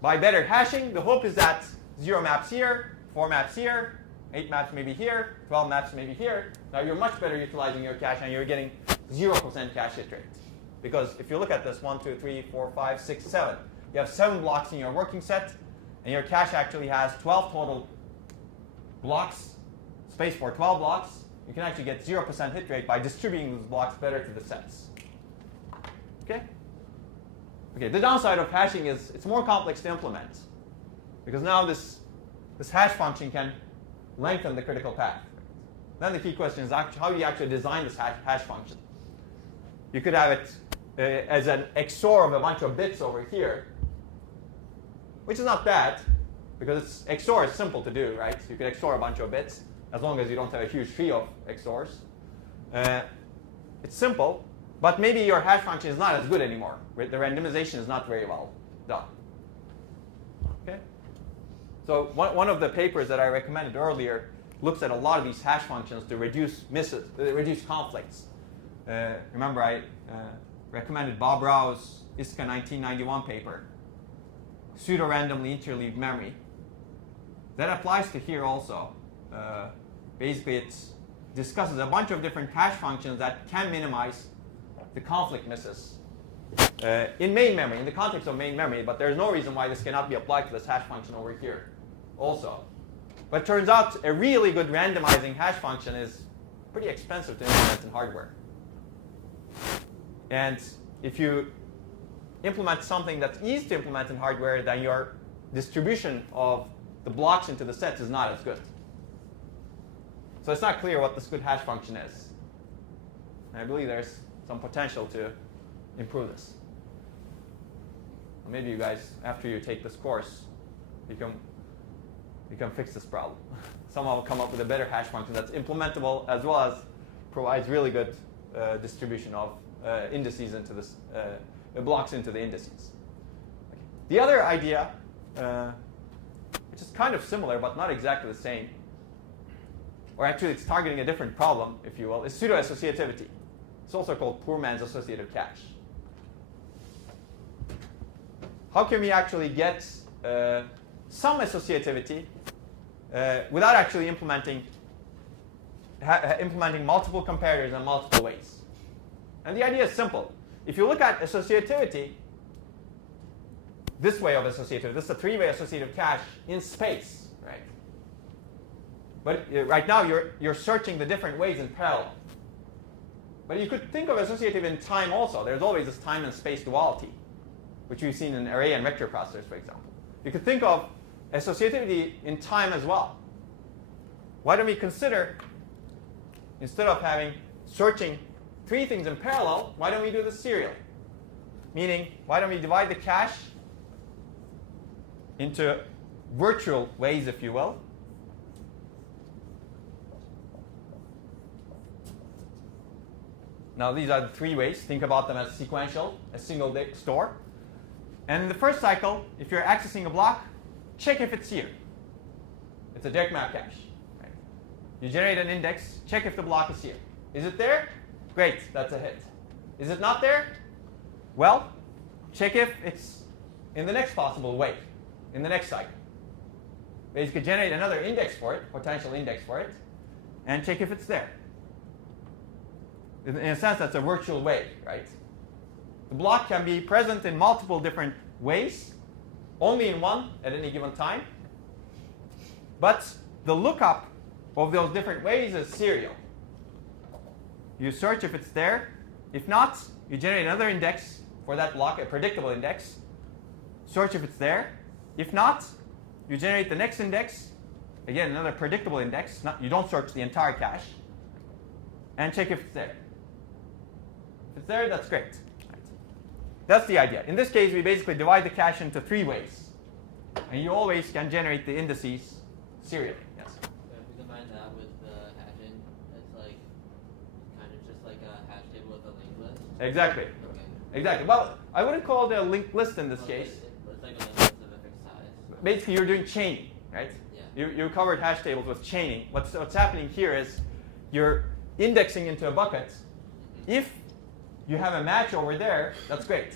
By better hashing, the hope is that 0 maps here, 4 maps here, 8 maps maybe here, 12 maps maybe here. Now you're much better utilizing your cache and you're getting 0% cache hit rate. Because if you look at this 1, 2, 3, 4, 5, 6, 7, you have 7 blocks in your working set, and your cache actually has 12 total blocks, space for 12 blocks. You can actually get 0% hit rate by distributing those blocks better to the sets. Okay? Okay, the downside of hashing is it's more complex to implement. Because now this hash function can lengthen the critical path. Then the key question is how do you actually design this hash function? You could have it as an XOR of a bunch of bits over here, which is not bad, because XOR is simple to do, right? You can XOR a bunch of bits as long as you don't have a huge tree of XORs. It's simple, but maybe your hash function is not as good anymore. Right? The randomization is not very well done. Okay? So one of the papers that I recommended earlier looks at a lot of these hash functions to reduce misses, reduce conflicts. Remember, I recommended Bob Rao's ISCA 1991 paper, pseudo-randomly interleaved memory. That applies to here also. Basically, it discusses a bunch of different hash functions that can minimize the conflict misses in main memory, in the context of main memory, but there's no reason why this cannot be applied to this hash function over here also. But it turns out a really good randomizing hash function is pretty expensive to implement in hardware. And if you implement something that's easy to implement in hardware, then your distribution of the blocks into the sets is not as good. So it's not clear what this good hash function is. And I believe there's some potential to improve this. Maybe you guys, after you take this course, you can fix this problem. Somehow come up with a better hash function that's implementable as well as provides really good distribution of indices into this, blocks into the indices. Okay. The other idea, which is kind of similar but not exactly the same, or actually it's targeting a different problem, if you will, is pseudo-associativity. It's also called poor man's associative cache. How can we actually get some associativity without actually implementing multiple comparators in multiple ways? And the idea is simple. If you look at associativity, this way of associativity, this is a three-way associative cache in space, right? But right now you're searching the different ways in parallel. But you could think of associative in time also. There's always this time and space duality, which we've seen in array and vector processors, for example. You could think of associativity in time as well. Why don't we consider, instead of searching three things in parallel, why don't we do this serial? Meaning, why don't we divide the cache into virtual ways, if you will? Now, these are the three ways. Think about them as sequential, a single store. And in the first cycle, if you're accessing a block, check if it's here. It's a direct map cache. Right? You generate an index, check if the block is here. Is it there? Great, that's a hit. Is it not there? Well, check if it's in the next possible way, in the next cycle. Basically, generate another index for it, potential index for it, and check if it's there. In a sense, that's a virtual way, right? The block can be present in multiple different ways, only in one at any given time. But the lookup of those different ways is serial. You search if it's there. If not, you generate another index for that block, a predictable index. Search if it's there. If not, you generate the next index, again, another predictable index. You don't search the entire cache. And check if it's there. If it's there, that's great. Right. That's the idea. In this case, we basically divide the cache into three ways. And you always can generate the indices serially. Yes? So if we combine that with the hashing, it's like kind of just like a hash table with a linked list? Exactly. Okay. Exactly. Well, I wouldn't call it a linked list in this case. It's like a linked list of a fixed size. Basically, you're doing chaining, right? Yeah. You covered hash tables with chaining. What's happening here is you're indexing into a bucket. If you have a match over there, that's great.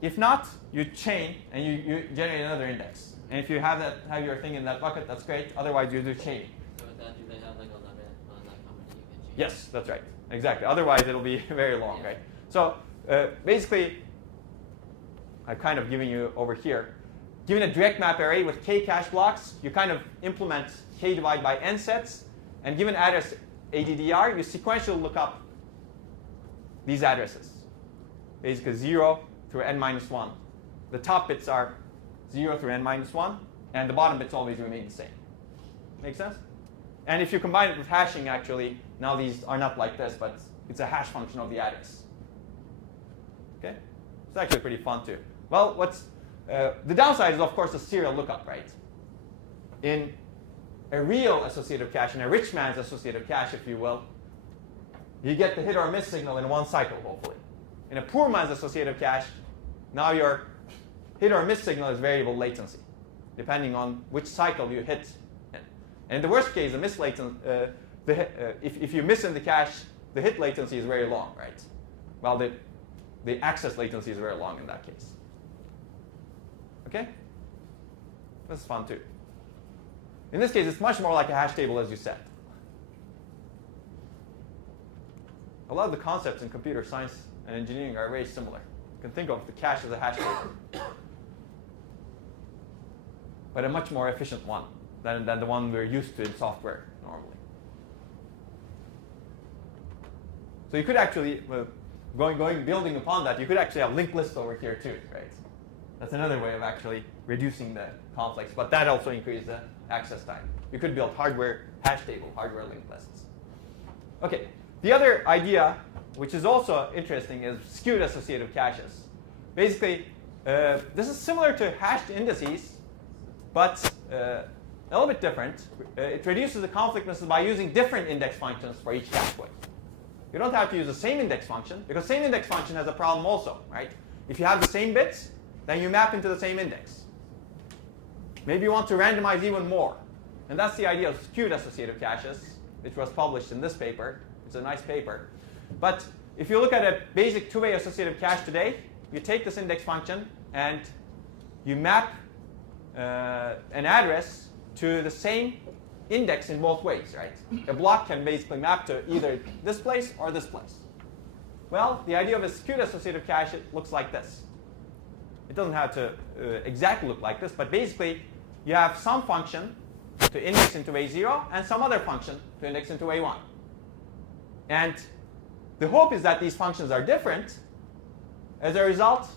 If not, you chain and you generate another index. And if you have your thing in that bucket, that's great. Otherwise, you do chaining. So with that, do they have like a limit on like how many you can change? Yes, that's right. Exactly. Otherwise, it'll be very long, Yeah. right? So basically, I've kind of given you over here. Given a direct map array with k cache blocks, you kind of implement k divided by n sets. And given address ADDR, you sequentially look up these addresses. Basically 0 through n minus 1. The top bits are 0 through n minus 1, and the bottom bits always remain the same. Make sense? And if you combine it with hashing, actually, now these are not like this, but it's a hash function of the address. Okay? It's actually pretty fun too. Well, the downside is, of course, the serial lookup, right? in a real associative cache, in a rich man's associative cache, if you will, you get the hit or miss signal in one cycle, hopefully. In a poor man's associative cache, now your hit or miss signal is variable latency, depending on which cycle you hit. And in the worst case, the miss latency, if you miss in the cache, the hit latency is very long, right? Well, the access latency is very long in that case. Okay? This is fun too. In this case, it's much more like a hash table, as you said. A lot of the concepts in computer science and engineering are very similar. You can think of the cache as a hash table, but a much more efficient one than the one we're used to in software normally. So you could actually, building upon that, you could actually have linked lists over here too, right? That's another way of actually reducing the conflicts, but that also increases the access time. You could build hardware hash table, hardware linked lists. Okay, the other idea, which is also interesting, is skewed associative caches. Basically, this is similar to hashed indices, but a little bit different. It reduces the conflict misses by using different index functions for each cache weight. You don't have to use the same index function, because same index function has a problem also, right? If you have the same bits, then you map into the same index. Maybe you want to randomize even more. And that's the idea of skewed associative caches, which was published in this paper. It's a nice paper. But if you look at a basic two-way associative cache today, you take this index function and you map an address to the same index in both ways, right? A block can basically map to either this place or this place. Well, the idea of a skewed associative cache, it looks like this. It doesn't have to exactly look like this, but basically you have some function to index into A0 and some other function to index into A1. And the hope is that these functions are different. As a result,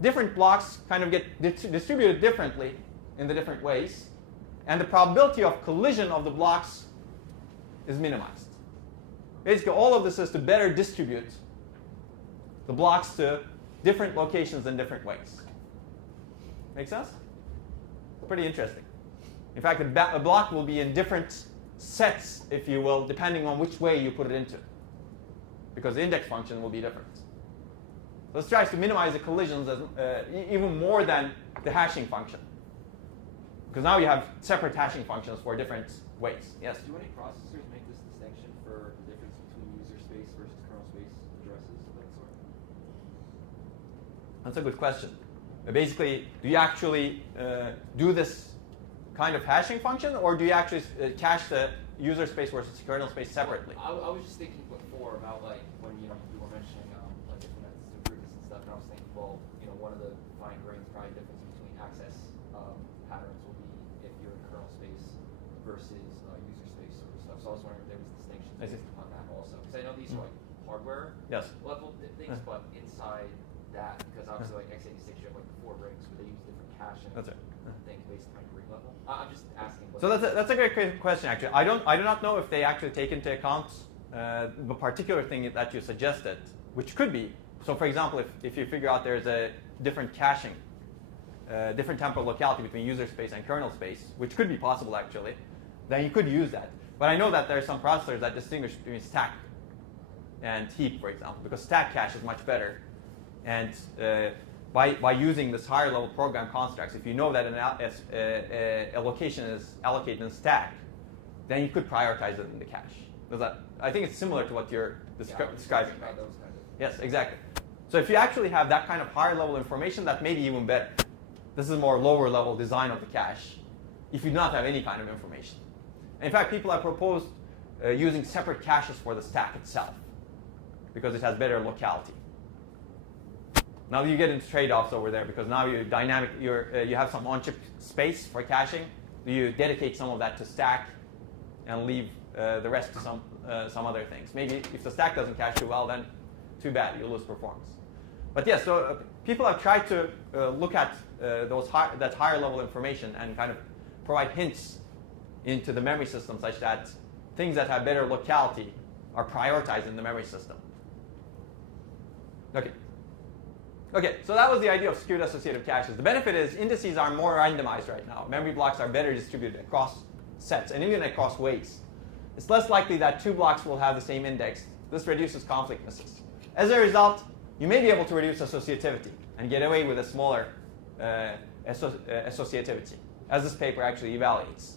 different blocks kind of get distributed differently in the different ways, and the probability of collision of the blocks is minimized. Basically, all of this is to better distribute the blocks to different locations in different ways. Make sense? Pretty interesting. In fact, a block will be in different sets, if you will, depending on which way you put it into, because the index function will be different. So this tries to minimize the collisions even more than the hashing function, because now you have separate hashing functions for different ways. Yes? Do any processors make this distinction for the difference between user space versus kernel space addresses of that sort? That's a good question. Basically, do you actually do this kind of hashing function, or do you actually cache the user space versus kernel space separately? I was just thinking before about like when you were mentioning like different methods to improve this and stuff, and I was thinking, well, one of the fine grains probably difference between access patterns will be if you're in kernel space versus user space sort of stuff. So I was wondering if there was distinctions based upon that also, because I know these are like hardware level things, but inside that, because obviously like x86 you have like the 4 rings where they use different caching things based on ring level. I'm just asking. So that's a great question actually. I do not know if they actually take into account the particular thing that you suggested, which could be. So for example, if you figure out there's a different caching, different temporal locality between user space and kernel space, which could be possible actually, then you could use that. But I know that there are some processors that distinguish between stack and heap, for example, because stack cache is much better. And by using this higher level program constructs, if you know that a location is allocated in stack, then you could prioritize it in the cache. I think it's similar to what you're describing. About those kind of. Yes, exactly. So if you actually have that kind of higher level information, that may be even better. This is more lower level design of the cache if you do not have any kind of information. And in fact, people have proposed using separate caches for the stack itself because it has better locality. Now you get into trade-offs over there, because now you have some on-chip space for caching. Do you dedicate some of that to stack and leave the rest to some other things? Maybe if the stack doesn't cache too well, then too bad, you lose performance. But yes, so people have tried to look at that higher level information and kind of provide hints into the memory system such that things that have better locality are prioritized in the memory system. Okay. Okay, so that was the idea of skewed associative caches. The benefit is indices are more randomized right now. Memory blocks are better distributed across sets and even across weights. It's less likely that two blocks will have the same index. This reduces conflict misses. As a result, you may be able to reduce associativity and get away with a smaller associativity, as this paper actually evaluates.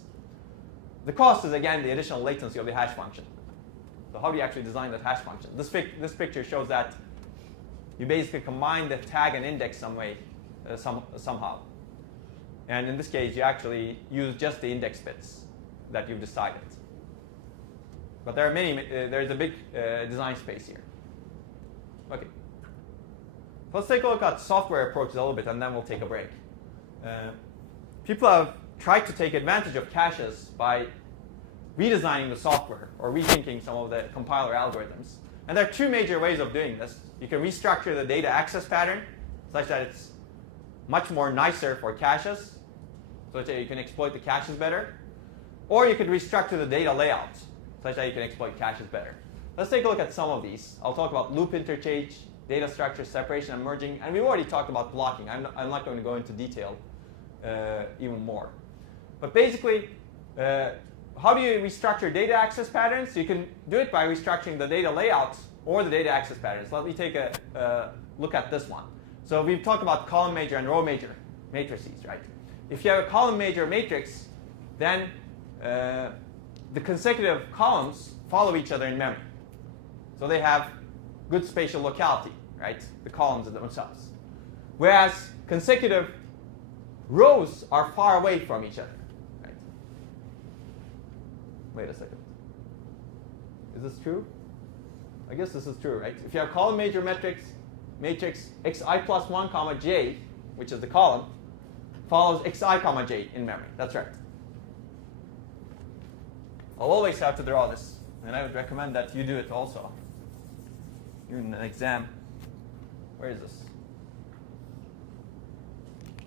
The cost is, again, the additional latency of the hash function. So how do you actually design that hash function? This picture shows that you basically combine the tag and index some way, somehow. And in this case, you actually use just the index bits that you've decided. But there are there's a big design space here. Okay. Let's take a look at software approaches a little bit, and then we'll take a break. People have tried to take advantage of caches by redesigning the software or rethinking some of the compiler algorithms. And there are two major ways of doing this. You can restructure the data access pattern such that it's much more nicer for caches, so that you can exploit the caches better. Or you could restructure the data layout such that you can exploit caches better. Let's take a look at some of these. I'll talk about loop interchange, data structure, separation, and merging. And we've already talked about blocking. I'm not going to go into detail even more. But basically, how do you restructure data access patterns? You can do it by restructuring the data layouts or the data access patterns. Let me take a look at this one. So we've talked about column major and row major matrices, right? If you have a column major matrix, then the consecutive columns follow each other in memory. So they have good spatial locality, right? The columns themselves. Whereas consecutive rows are far away from each other. Right? Wait a second. Is this true? I guess this is true, right? If you have column major matrix xi plus 1 comma j, which is the column, follows xi comma j in memory. That's right. I'll always have to draw this, and I would recommend that you do it also. You're in an exam. Where is this?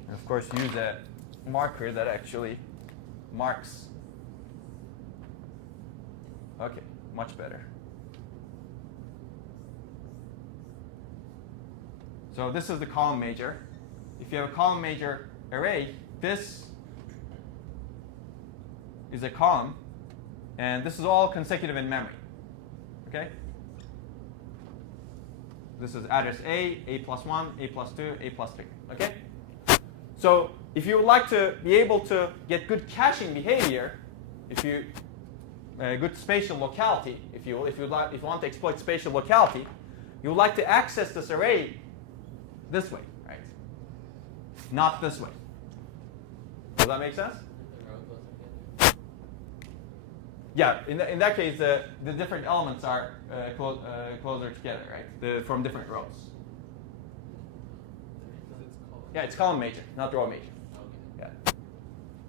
And of course, use a marker that actually marks. Okay, much better. So this is the column major. If you have a column major array, this is a column, and this is all consecutive in memory. Okay? This is address A plus 1, A plus 2, A plus 3. Okay? So if you would like to be able to get good caching behavior, good spatial locality, if you want to exploit spatial locality, you would like to access this array this way, right? Not this way. Does that make sense? The row goes together. Yeah, in that case, the different elements are closer together, right? From different rows. Yeah, it's column major, not row major. Okay.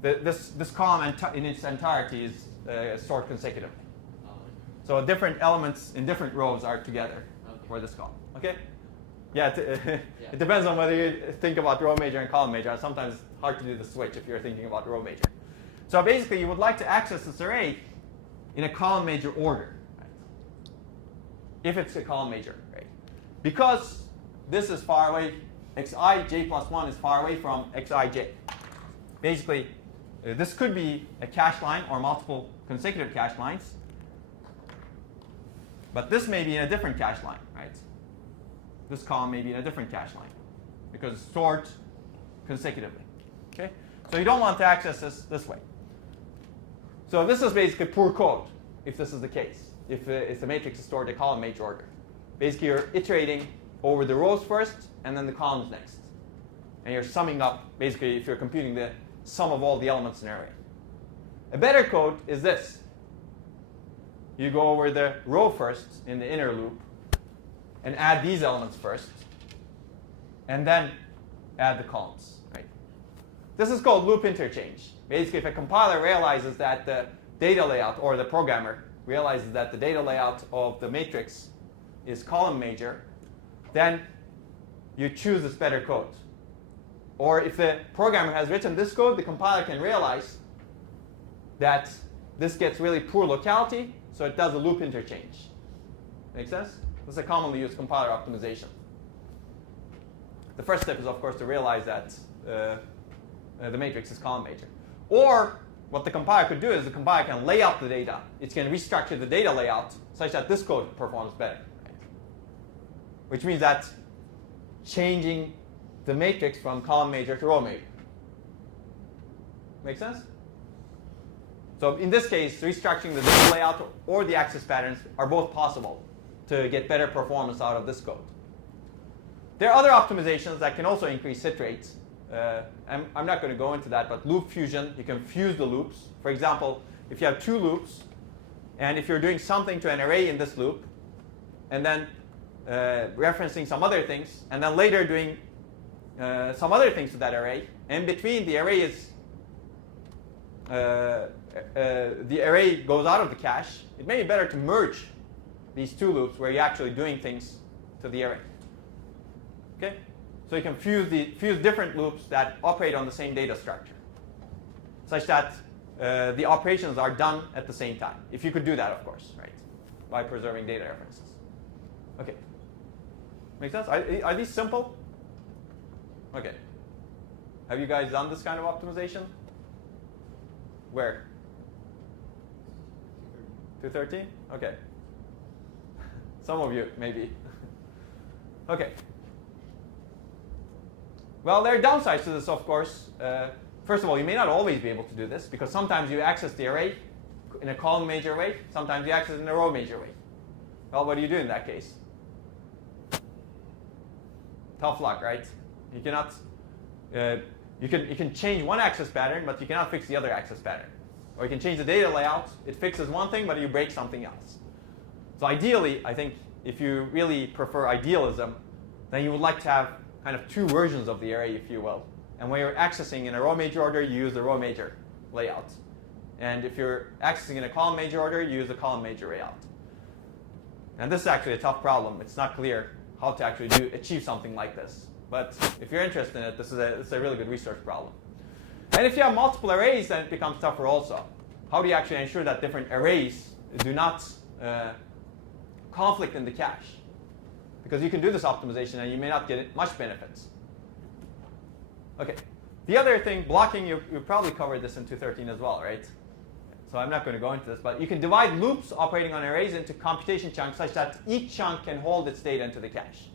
Yeah. This column in its entirety is stored consecutively. Oh, okay. So different elements in different rows are together Okay. for this column. Okay? Yeah, Yeah. it depends on whether you think about row major and column major. Sometimes it's hard to do the switch if you're thinking about row major. So basically, you would like to access this array in a column major order, right? If it's a column major array. Because this is far away, xi j plus 1 is far away from xij. Basically, this could be a cache line or multiple consecutive cache lines. But this may be in a different cache line, right? This column may be in a different cache line because it's stored consecutively. Okay? So you don't want to access this way. So this is basically poor code if this is the case, if the matrix is stored in column major order. Basically, you're iterating over the rows first and then the columns next. And you're summing up, basically, if you're computing the sum of all the elements in an array. A better code is this. You go over the row first in the inner loop and add these elements first, and then add the columns. Right? This is called loop interchange. Basically, if a compiler realizes that the data layout, or the programmer realizes that the data layout of the matrix is column major, then you choose this better code. Or if the programmer has written this code, the compiler can realize that this gets really poor locality, so it does a loop interchange. Make sense? This is a commonly used compiler optimization. the first step is, of course, to realize that the matrix is column major. Or what the compiler could do is the compiler can lay out the data. It can restructure the data layout such that this code performs better. Right? Which means that changing the matrix from column major to row major. Make sense? So in this case, restructuring the data layout or the access patterns are both possible to get better performance out of this code. There are other optimizations that can also increase hit rates. I'm not going to go into that, but loop fusion, you can fuse the loops. For example, if you have two loops, and if you're doing something to an array in this loop, and then referencing some other things, and then later doing some other things to that array, and between the array is the array goes out of the cache, it may be better to merge these two loops where you're actually doing things to the array. Okay? So you can fuse different loops that operate on the same data structure, such that the operations are done at the same time. If you could do that, of course, right, by preserving data references. Okay. Make sense? Are these simple? Okay. Have you guys done this kind of optimization? Where? 213? Okay. Some of you, maybe. Okay. Well, there are downsides to this, of course. First of all, you may not always be able to do this, because sometimes you access the array in a column major way, sometimes you access it in a row major way. Well, what do you do in that case? Tough luck, right? You cannot. You can change one access pattern, but you cannot fix the other access pattern. Or you can change the data layout. It fixes one thing, but you break something else. So ideally, I think if you really prefer idealism, then you would like to have kind of two versions of the array, if you will. And when you're accessing in a row major order, you use the row major layout. And if you're accessing in a column major order, you use the column major layout. And this is actually a tough problem. It's not clear how to actually achieve something like this. But if you're interested in it, this is a really good research problem. And if you have multiple arrays, then it becomes tougher also. How do you actually ensure that different arrays do not conflict in the cache? Because you can do this optimization and you may not get much benefits. Okay. The other thing, blocking, you probably covered this in 213 as well, right? So I'm not going to go into this, but you can divide loops operating on arrays into computation chunks such that each chunk can hold its data into the cache.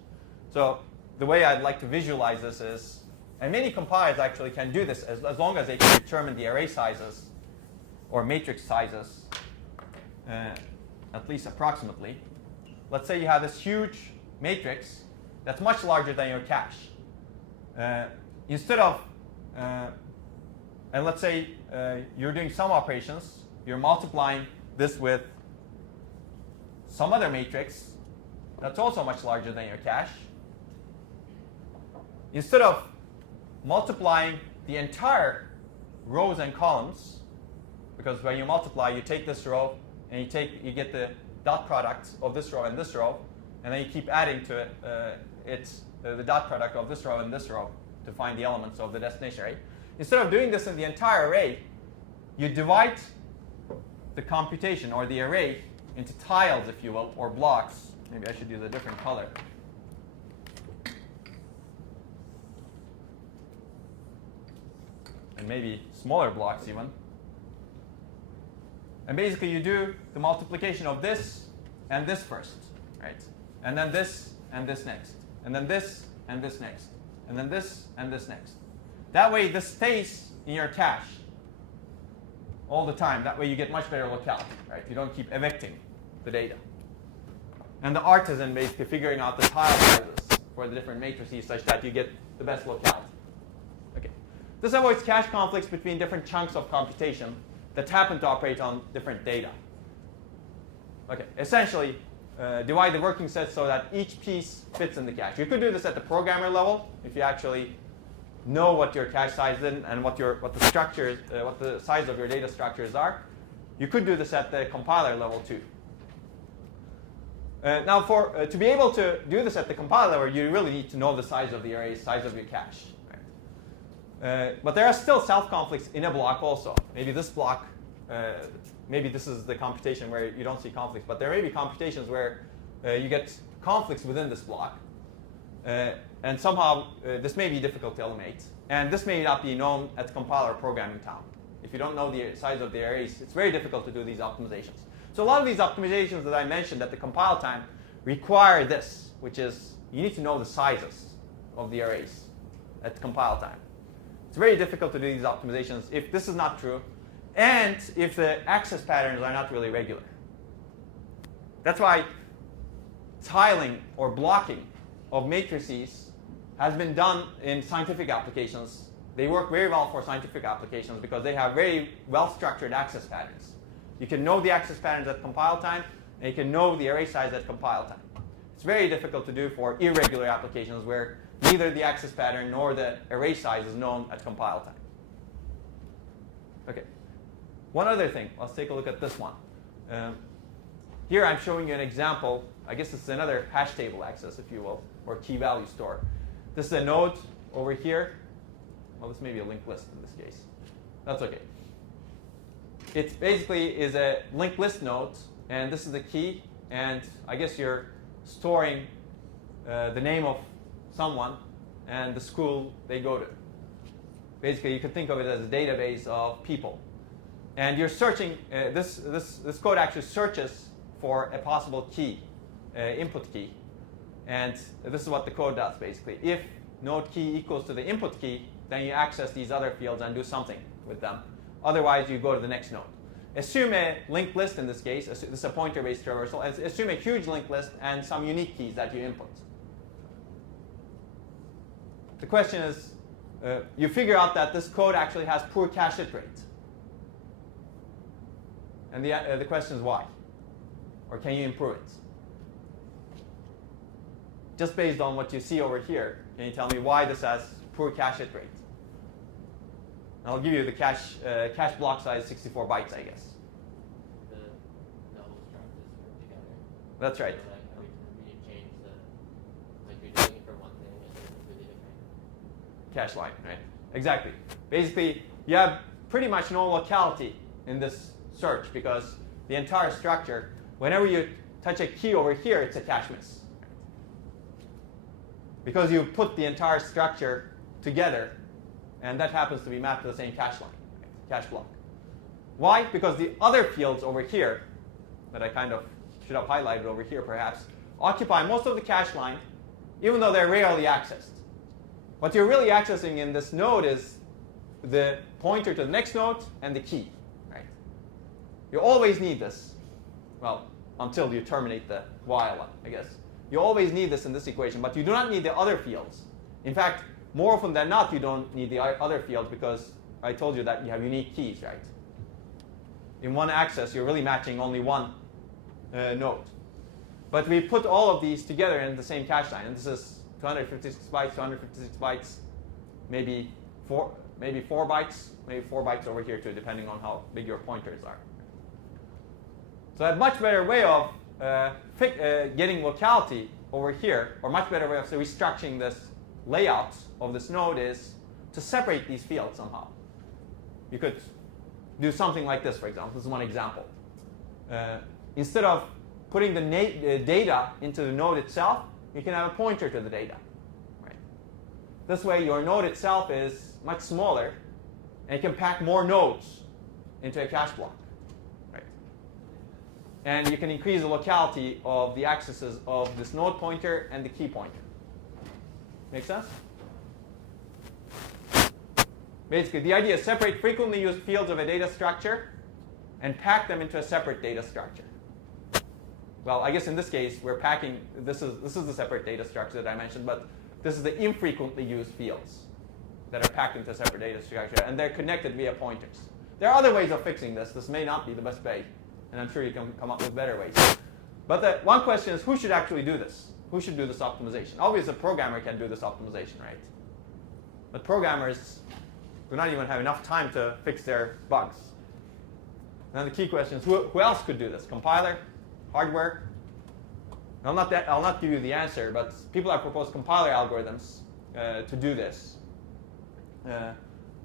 So the way I'd like to visualize this is, and many compilers actually can do this as long as they can determine the array sizes or matrix sizes, at least approximately. Let's say you have this huge matrix that's much larger than your cache. Instead of, and let's say you're doing some operations, you're multiplying this with some other matrix that's also much larger than your cache. Instead of multiplying the entire rows and columns, because when you multiply, you take this row and you get the dot product of this row and this row, and then you keep adding to it the dot product of this row and this row to find the elements of the destination array. Instead of doing this in the entire array, you divide the computation or the array into tiles, if you will, or blocks. Maybe I should use a different color. And maybe smaller blocks even. And basically you do the multiplication of this and this first, right? And then this and this next. And then this and this next. And then this and this next. That way this stays in your cache all the time. That way you get much better locality, right? You don't keep evicting the data. And the art is in basically figuring out the tile sizes for the different matrices such that you get the best locality. Okay. This avoids cache conflicts between different chunks of computation that happen to operate on different data. Okay. Essentially, divide the working set so that each piece fits in the cache. You could do this at the programmer level if you actually know what your cache size is and what the structures, what the size of your data structures are. You could do this at the compiler level too. Now, to be able to do this at the compiler level, you really need to know the size of the array, size of your cache. Right? But there are still self-conflicts in a block also. Maybe this block, maybe this is the computation where you don't see conflicts, but there may be computations where you get conflicts within this block. And and somehow this may be difficult to eliminate. And this may not be known at compiler programming time. If you don't know the size of the arrays, it's very difficult to do these optimizations. So a lot of these optimizations that I mentioned at the compile time require this, which is you need to know the sizes of the arrays at compile time. It's very difficult to do these optimizations if this is not true, and if the access patterns are not really regular. That's why tiling or blocking of matrices has been done in scientific applications. They work very well for scientific applications because they have very well-structured access patterns. You can know the access patterns at compile time, and you can know the array size at compile time. It's very difficult to do for irregular applications where neither the access pattern nor the array size is known at compile time. Okay. One other thing. Let's take a look at this one. Here I'm showing you an example. I guess it's another hash table access, if you will, or key value store. This is a node over here. Well, this may be a linked list in this case. That's OK. It basically is a linked list node, and this is the key. And I guess you're storing the name of someone and the school they go to. Basically, you can think of it as a database of people. And you're searching. This code actually searches for a possible key, input key. And this is what the code does, basically. If node key equals to the input key, then you access these other fields and do something with them. Otherwise, you go to the next node. Assume a linked list in this case. This is a pointer-based traversal. Assume a huge linked list and some unique keys that you input. The question is, you figure out that this code actually has poor cache hit rate. And the question is why? Or can you improve it? Just based on what you see over here, can you tell me why this has poor cache hit rate? And I'll give you the cache block size 64 bytes, I guess. The double structures work together. That's right. So, like every time you change like you're doing it for one thing and it's completely different. Cache line, right? Exactly. Basically, you have pretty much no locality in this search because the entire structure, whenever you touch a key over here, it's a cache miss. Because you put the entire structure together, and that happens to be mapped to the same cache line, right? Cache block. Why? Because the other fields over here, that I kind of should have highlighted over here perhaps, occupy most of the cache line, even though they're rarely accessed. What you're really accessing in this node is the pointer to the next node and the key. Right? You always need this. Well, until you terminate the while, I guess. You always need this in this equation, but you do not need the other fields. In fact, more often than not, you don't need the other fields because I told you that you have unique keys, right? In one access, you're really matching only one node. But we put all of these together in the same cache line, and this is 256 bytes, 256 bytes, maybe 4 bytes, maybe 4 bytes over here too, depending on how big your pointers are. So a much better way of getting locality over here, or much better way of restructuring this layout of this node is to separate these fields somehow. You could do something like this, for example. This is one example. Instead of putting the data into the node itself, you can have a pointer to the data. Right? This way, your node itself is much smaller, and you can pack more nodes into a cache block. Right? And you can increase the locality of the accesses of this node pointer and the key pointer. Make sense? Basically, the idea is separate frequently used fields of a data structure and pack them into a separate data structure. Well, I guess in this case, we're packing, this is the separate data structure that I mentioned, but this is the infrequently used fields that are packed into a separate data structure, and they're connected via pointers. There are other ways of fixing this. This may not be the best way, and I'm sure you can come up with better ways. But the one question is, who should actually do this? Who should do this optimization? Obviously, a programmer can do this optimization, right? But programmers do not even have enough time to fix their bugs. Now the key question is, who else could do this? Compiler? Hardware? I'll not give you the answer, but people have proposed compiler algorithms to do this.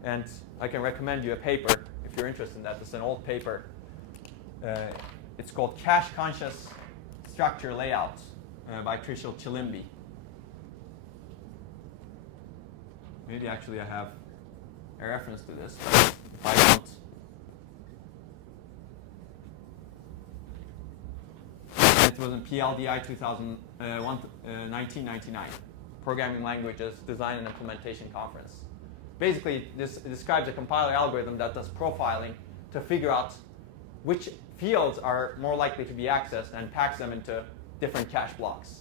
And I can recommend you a paper if you're interested in that. It's an old paper. It's called Cache-Conscious Structure Layout by Trishul Chilimbi. maybe actually I have a reference to this, but if I don't, it was in PLDI 1999, Programming Languages Design and Implementation Conference. Basically, this describes a compiler algorithm that does profiling to figure out which fields are more likely to be accessed and packs them into different cache blocks.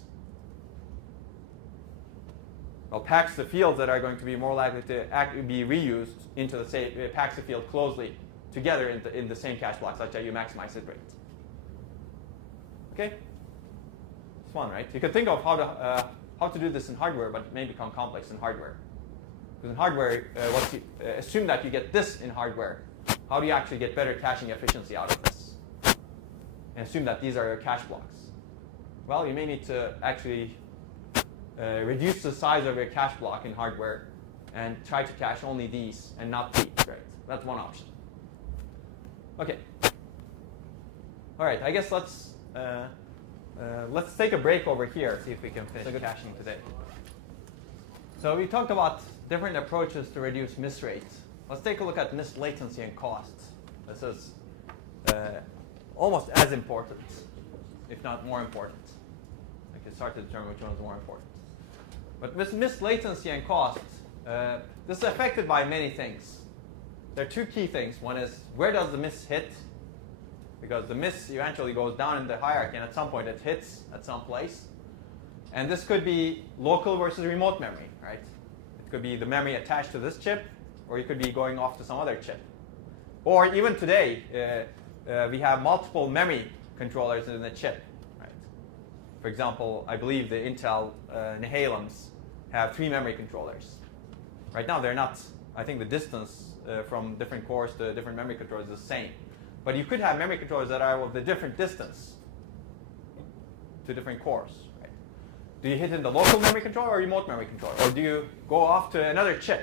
Well, packs the fields that are going to be more likely to be reused into the same, packs the field closely together in the same cache block such that you maximize hit rate. Okay? It's fun, right? You can think of how to do this in hardware, but it may become complex in hardware. Because in hardware, assume that you get this in hardware. How do you actually get better caching efficiency out of this? And assume that these are your cache blocks. Well, you may need to actually reduce the size of your cache block in hardware and try to cache only these and not these, right? That's one option. Okay. All right, I guess let's take a break over here, see if we can finish caching today. So we talked about different approaches to reduce miss rates. Let's take a look at miss latency and costs. This is almost as important, if not more important. I can start to determine which one is more important. But with miss latency and costs, this is affected by many things. There are two key things. One is, where does the miss hit? Because the miss eventually goes down in the hierarchy, and at some point it hits at some place. And this could be local versus remote memory, right? It could be the memory attached to this chip, or you could be going off to some other chip. Or even today, we have multiple memory controllers in the chip. Right? For example, I believe the Intel Nehalem's have 3 memory controllers. Right now, they're not. I think the distance from different cores to different memory controllers is the same. But you could have memory controllers that are of the different distance to different cores. Right? Do you hit in the local memory controller or remote memory controller? Or do you go off to another chip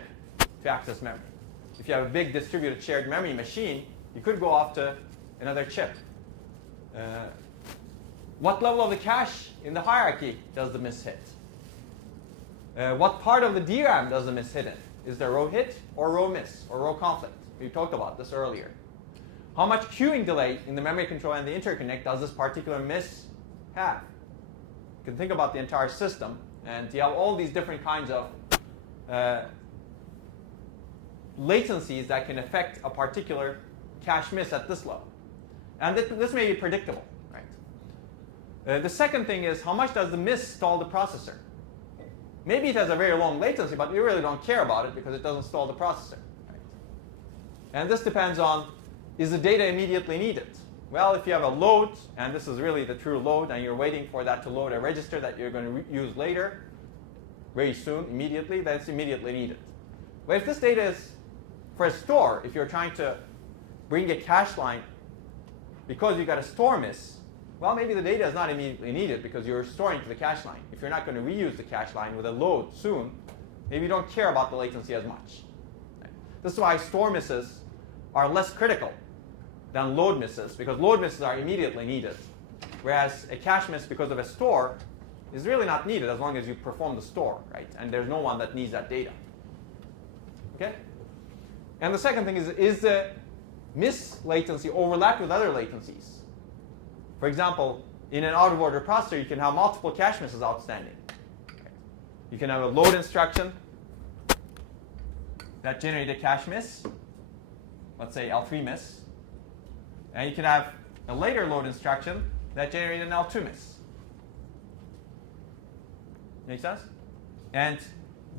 to access memory? If you have a big distributed shared memory machine, you could go off to another chip. What level of the cache in the hierarchy does the miss hit? What part of the DRAM does the miss hit in? Is there row hit or row miss or row conflict? We talked about this earlier. How much queuing delay in the memory controller and the interconnect does this particular miss have? You can think about the entire system, and you have all these different kinds of latencies that can affect a particular cache miss at this level. And this may be predictable, right? The second thing is, how much does the miss stall the processor? Maybe it has a very long latency, but we really don't care about it because it doesn't stall the processor. Right? And this depends on, is the data immediately needed? Well, if you have a load, and this is really the true load, and you're waiting for that to load a register that you're going to use later, very soon, immediately, then it's immediately needed. But if this data is for a store, if you're trying to bring a cache line because you got a store miss, well, maybe the data is not immediately needed because you're storing to the cache line. If you're not going to reuse the cache line with a load soon, maybe you don't care about the latency as much. Right? This is why store misses are less critical than load misses, because load misses are immediately needed, whereas a cache miss because of a store is really not needed as long as you perform the store, right? And there's no one that needs that data. Okay? And the second thing is the miss latency overlap with other latencies? For example, in an out-of-order processor, you can have multiple cache misses outstanding. You can have a load instruction that generated a cache miss, let's say L3 miss, and you can have a later load instruction that generated an L2 miss. Make sense? And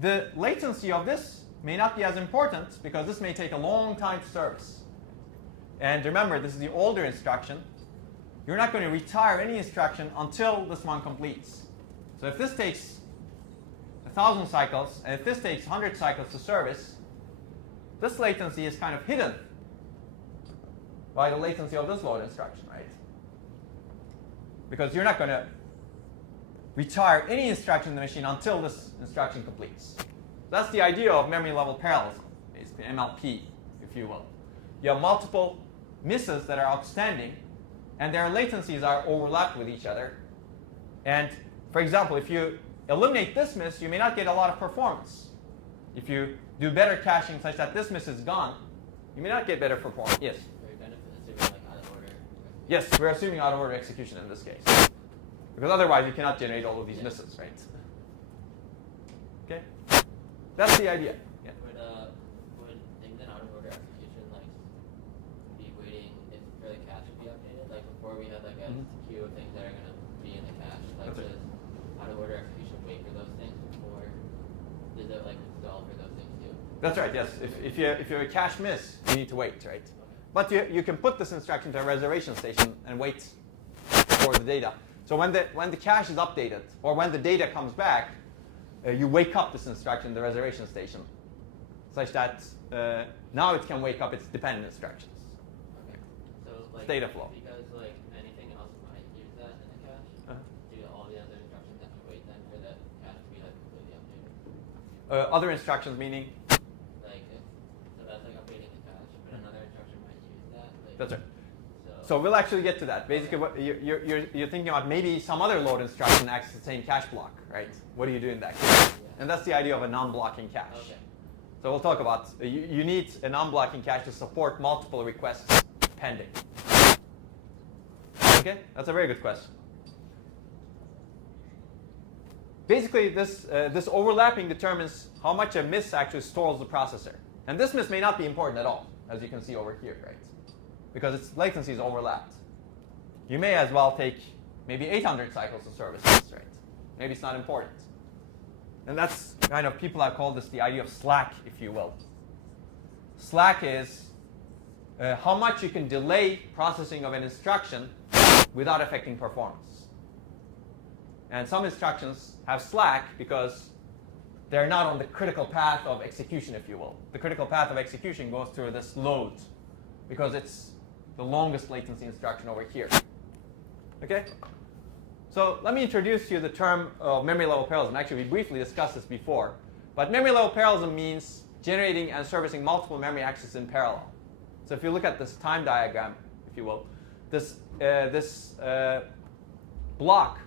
the latency of this may not be as important because this may take a long time to service. And remember, this is the older instruction. You're not going to retire any instruction until this one completes. So if this takes 1,000 cycles, and if this takes 100 cycles to service, this latency is kind of hidden by the latency of this load instruction, right? Because you're not going to retire any instruction in the machine until this instruction completes. That's the idea of memory level parallelism, basically MLP, if you will. You have multiple misses that are outstanding, and their latencies are overlapped with each other. And for example, if you eliminate this miss, you may not get a lot of performance. If you do better caching such that this miss is gone, you may not get better performance. Yes? Very benefit assuming like out of order. Yes, we're assuming out of order execution in this case. Because otherwise you cannot generate all of these misses, right? Okay? That's the idea. Yeah. Would things in out of order execution like be waiting if for the cache to be updated? Like before we had like a queue of things that are gonna be in the cache. Like That's does out of order execution wait for those things, or does it like install for those things too? That's right, yes. If you have a cache miss, you need to wait, right? But you can put this instruction to a reservation station and wait for the data. So when the cache is updated, or when the data comes back, you wake up this instruction in the reservation station, such that now it can wake up its dependent instructions. Okay. So like Data flow. Because like anything else might use that in the cache. Do all the other instructions have to wait then for the cache to be like completely updated? Other instructions meaning? Like so that's like updating the cache, but another instruction might use that. Like, That's right. So So we'll actually get to that. Basically, what you're thinking about maybe some other load instruction acts as the same cache block, right? What do you do in that case? Yeah. And that's the idea of a non-blocking cache. Okay. So we'll talk about, you need a non-blocking cache to support multiple requests pending. Okay, that's a very good question. Basically, this overlapping determines how much a miss actually stalls the processor. And this miss may not be important at all, as you can see over here, right? Because its latency is overlapped. You may as well take maybe 800 cycles of services, right? Maybe it's not important. And that's kind of, people have called this the idea of slack, if you will. Slack is how much you can delay processing of an instruction without affecting performance. And some instructions have slack because they're not on the critical path of execution, if you will. The critical path of execution goes through this load because it's the longest latency instruction over here. Okay? So let me introduce you the term of memory level parallelism. Actually, we briefly discussed this before. But memory level parallelism means generating and servicing multiple memory accesses in parallel. So if you look at this time diagram, if you will, this block,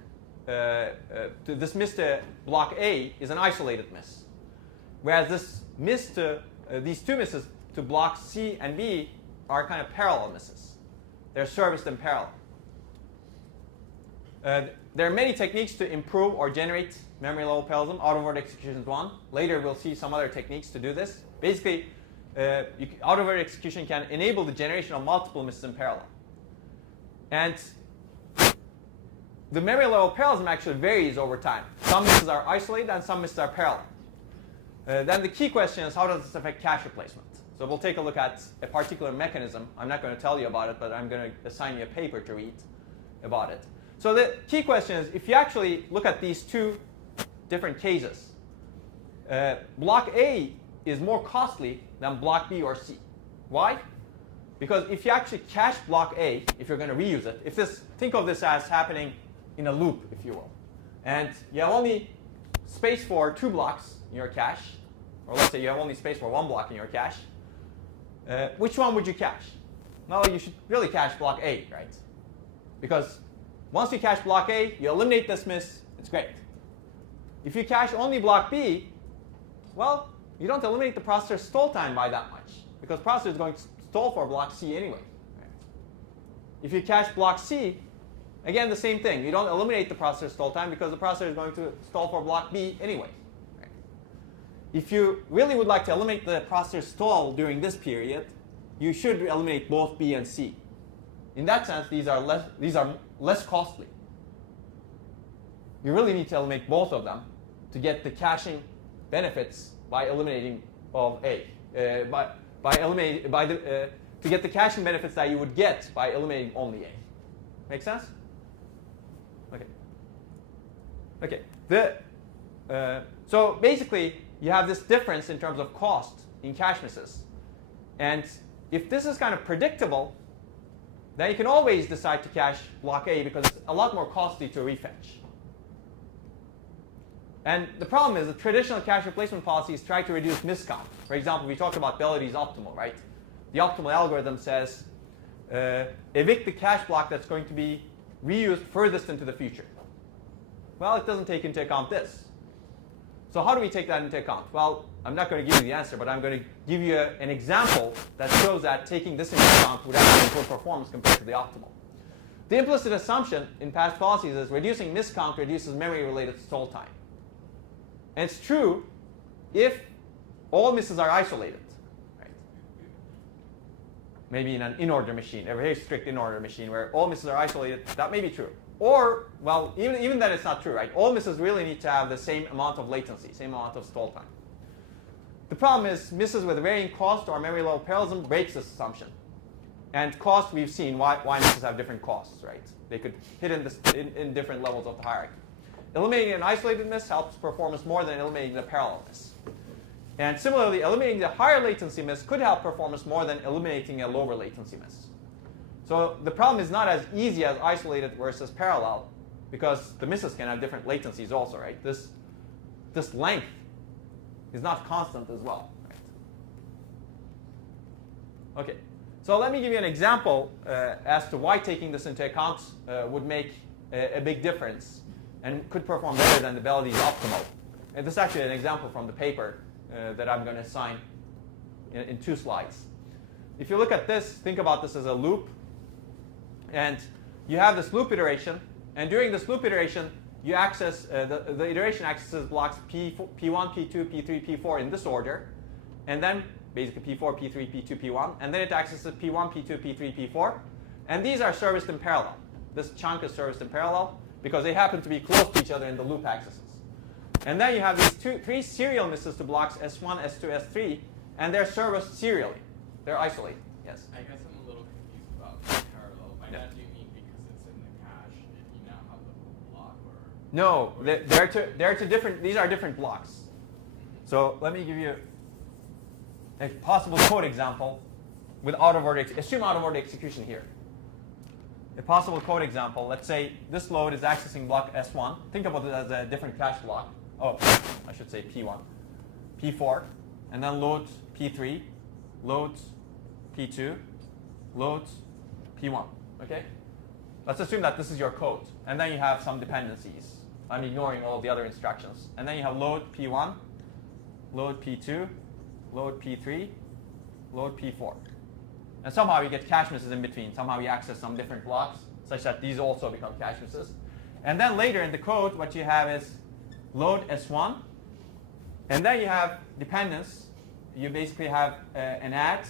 this miss to block A is an isolated miss. Whereas this miss to, these two misses to block C and B are kind of parallel misses. They're serviced in parallel. There are many techniques to improve or generate memory level parallelism. Out-of-order execution is one. Later we'll see some other techniques to do this. Basically, out-of-order execution can enable the generation of multiple misses in parallel. And the memory level parallelism actually varies over time. Some misses are isolated and some misses are parallel. Then the key question is, how does this affect cache replacement? So we'll take a look at a particular mechanism. I'm not going to tell you about it, but I'm going to assign you a paper to read about it. So the key question is, if you actually look at these two different cases, block A is more costly than block B or C. Why? Because if you actually cache block A, if you're going to reuse it, think of this as happening in a loop, if you will. And you have only space for 2 blocks in your cache, or let's say you have only space for 1 block in your cache. Which one would you cache? Well, you should really cache block A, right? Because once you cache block A, you eliminate this miss, it's great. If you cache only block B, well, you don't eliminate the processor's stall time by that much, because the processor is going to stall for block C anyway. Right? If you cache block C, again, the same thing. You don't eliminate the processor's stall time because the processor is going to stall for block B anyway. Right? If you really would like to eliminate the processor's stall during this period, you should eliminate both B and C. In that sense, these are less costly. You really need to eliminate both of them to get the caching benefits by eliminating of A. To get the caching benefits that you would get by eliminating only A. Make sense? Okay. Okay. So basically, you have this difference in terms of cost in cache misses. And if this is kind of predictable, then you can always decide to cache block A because it's a lot more costly to refetch. And the problem is the traditional cache replacement policies try to reduce miscount. For example, we talked about Bellidy's optimal, right? The optimal algorithm says evict the cache block that's going to be reused furthest into the future. Well, it doesn't take into account this. So how do we take that into account? Well, I'm not going to give you the answer, but I'm going to give you an example that shows that taking this into account would actually improve performance compared to the optimal. The implicit assumption in past policies is reducing miscount reduces memory-related stall time. And it's true if all misses are isolated. Right? Maybe in an in-order machine, a very strict in-order machine where all misses are isolated, that may be true. Or, well, even that it's not true, right? All misses really need to have the same amount of latency, same amount of stall time. The problem is misses with varying cost or memory level parallelism breaks this assumption. And cost, we've seen why misses have different costs, right? They could hit in different levels of the hierarchy. Eliminating an isolated miss helps performance more than eliminating the parallel miss. And similarly, eliminating the higher latency miss could help performance more than eliminating a lower latency miss. So the problem is not as easy as isolated versus parallel, because the misses can have different latencies also, right? This length is not constant as well, right? Okay, so let me give you an example as to why taking this into account would make a big difference and could perform better than the Belidy's optimal. And this is actually an example from the paper that I'm going to assign in 2 slides. If you look at this, think about this as a loop. And you have this loop iteration. And during this loop iteration, you access the iteration accesses blocks P1, P2, P3, P4 in this order. And then basically P4, P3, P2, P1. And then it accesses P1, P2, P3, P4. And these are serviced in parallel. This chunk is serviced in parallel because they happen to be close to each other in the loop accesses. And then you have these 3 serial misses to blocks S1, S2, S3. And they're serviced serially. They're isolated. Yes? I guess I'm a little confused about parallel. By that, do you mean because it's in the cache, you now have the whole block, or? No, they're two different. These are different blocks. So let me give you a possible code example with out-of-order. Assume out-of-order execution here. A possible code example. Let's say this load is accessing block S1. Think about it as a different cache block. Oh, I should say P1, P4, and then loads P3, loads P2, loads P1. Okay? Let's assume that this is your code. And then you have some dependencies. I'm ignoring all the other instructions. And then you have load P1, load P2, load P3, load P4. And somehow you get cache misses in between. Somehow you access some different blocks such that these also become cache misses. And then later in the code, what you have is load S1. And then you have dependence. You basically have an add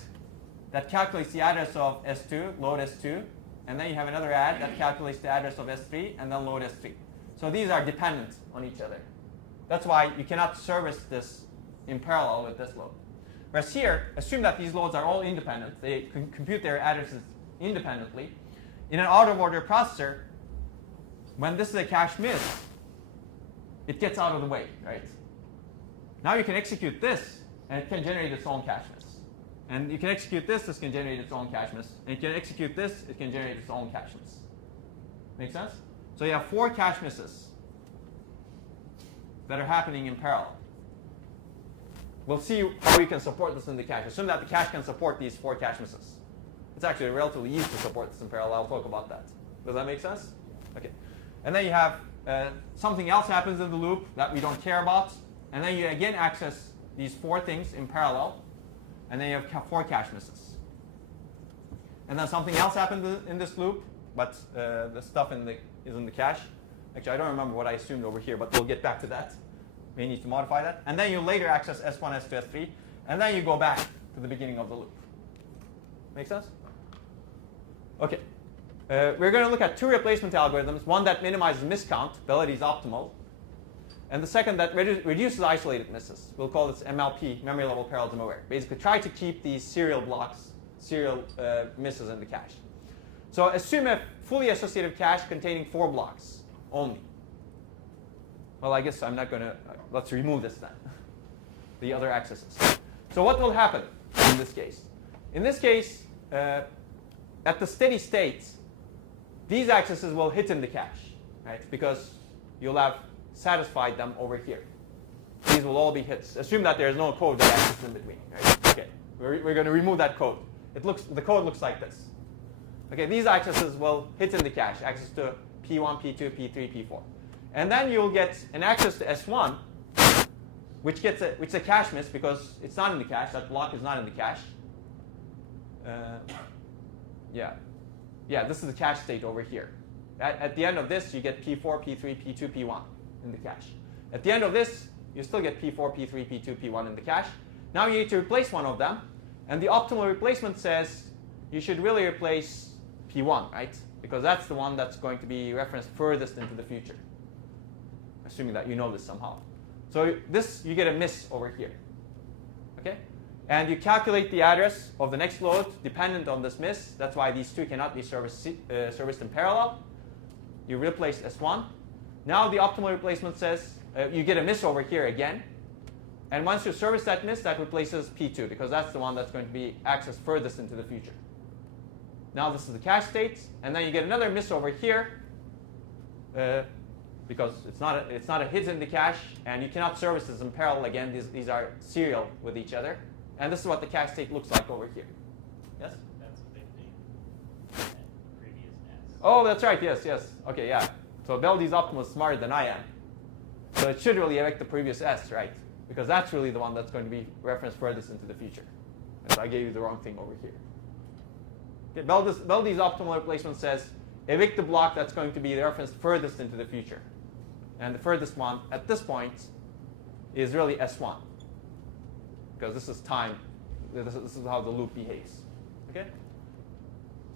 that calculates the address of S2, load S2. And then you have another add that calculates the address of S3 and then load S3. So these are dependent on each other. That's why you cannot service this in parallel with this load. Whereas here, assume that these loads are all independent. They can compute their addresses independently. In an out-of-order processor, when this is a cache miss, it gets out of the way, right? Now you can execute this, and it can generate its own cache miss. And you can execute this can generate its own cache miss. And you can execute this, it can generate its own cache miss. Make sense? So you have 4 cache misses that are happening in parallel. We'll see how we can support this in the cache. Assume that the cache can support these 4 cache misses. It's actually relatively easy to support this in parallel. I'll talk about that. Does that make sense? Okay. And then you have something else happens in the loop that we don't care about. And then you again access these 4 things in parallel. And then you have 4 cache misses. And then something else happens in this loop, but the stuff is in the cache. Actually, I don't remember what I assumed over here, but we'll get back to that. We need to modify that. And then you later access S1, S2, S3. And then you go back to the beginning of the loop. Make sense? OK. We're going to look at 2 replacement algorithms. One that minimizes miscount, Belidy's optimal. And the second that reduces isolated misses. We'll call this MLP, memory level parallelism aware. Basically, try to keep these serial blocks, serial misses in the cache. So assume a fully associative cache containing 4 blocks only. Well, I guess I'm not going to. Let's remove this then. The other accesses. So what will happen in this case? In this case, at the steady state, these accesses will hit in the cache, right? Because you'll have satisfied them over here. These will all be hits. Assume that there is no code that accesses in between, right? Okay, we're going to remove that code. The code looks like this. Okay, these accesses will hit in the cache, access to P1, P2, P3, P4. And then you'll get an access to S1 which is a cache miss because it's not in the cache. That block is not in the cache. Yeah, this is the cache state over here. At the end of this, you get P4, P3, P2, P1 in the cache. At the end of this, you still get P4, P3, P2, P1 in the cache. Now you need to replace one of them. And the optimal replacement says you should really replace P1, right? Because that's the one that's going to be referenced furthest into the future. Assuming that you know this somehow. So this, you get a miss over here. Okay? And you calculate the address of the next load dependent on this miss. That's why these two cannot be serviced in parallel. You replace S1. Now the optimal replacement says you get a miss over here again. And once you service that miss, that replaces P2 because that's the one that's going to be accessed furthest into the future. Now this is the cache state, and then you get another miss over here because it's not a hit in the cache, and you cannot service this in parallel again. These are serial with each other, and this is what the cache state looks like over here. Yes? That's what they think at the previous S. Oh, that's right. Yes. Okay, yeah. So Beldy's optimal is smarter than I am, so it should really evict the previous S, right? Because that's really the one that's going to be referenced furthest into the future. And so I gave you the wrong thing over here. Okay, Beldy's optimal replacement says evict the block that's going to be referenced furthest into the future. And the furthest one at this point is really S1. Because this is time. This is how the loop behaves. Okay?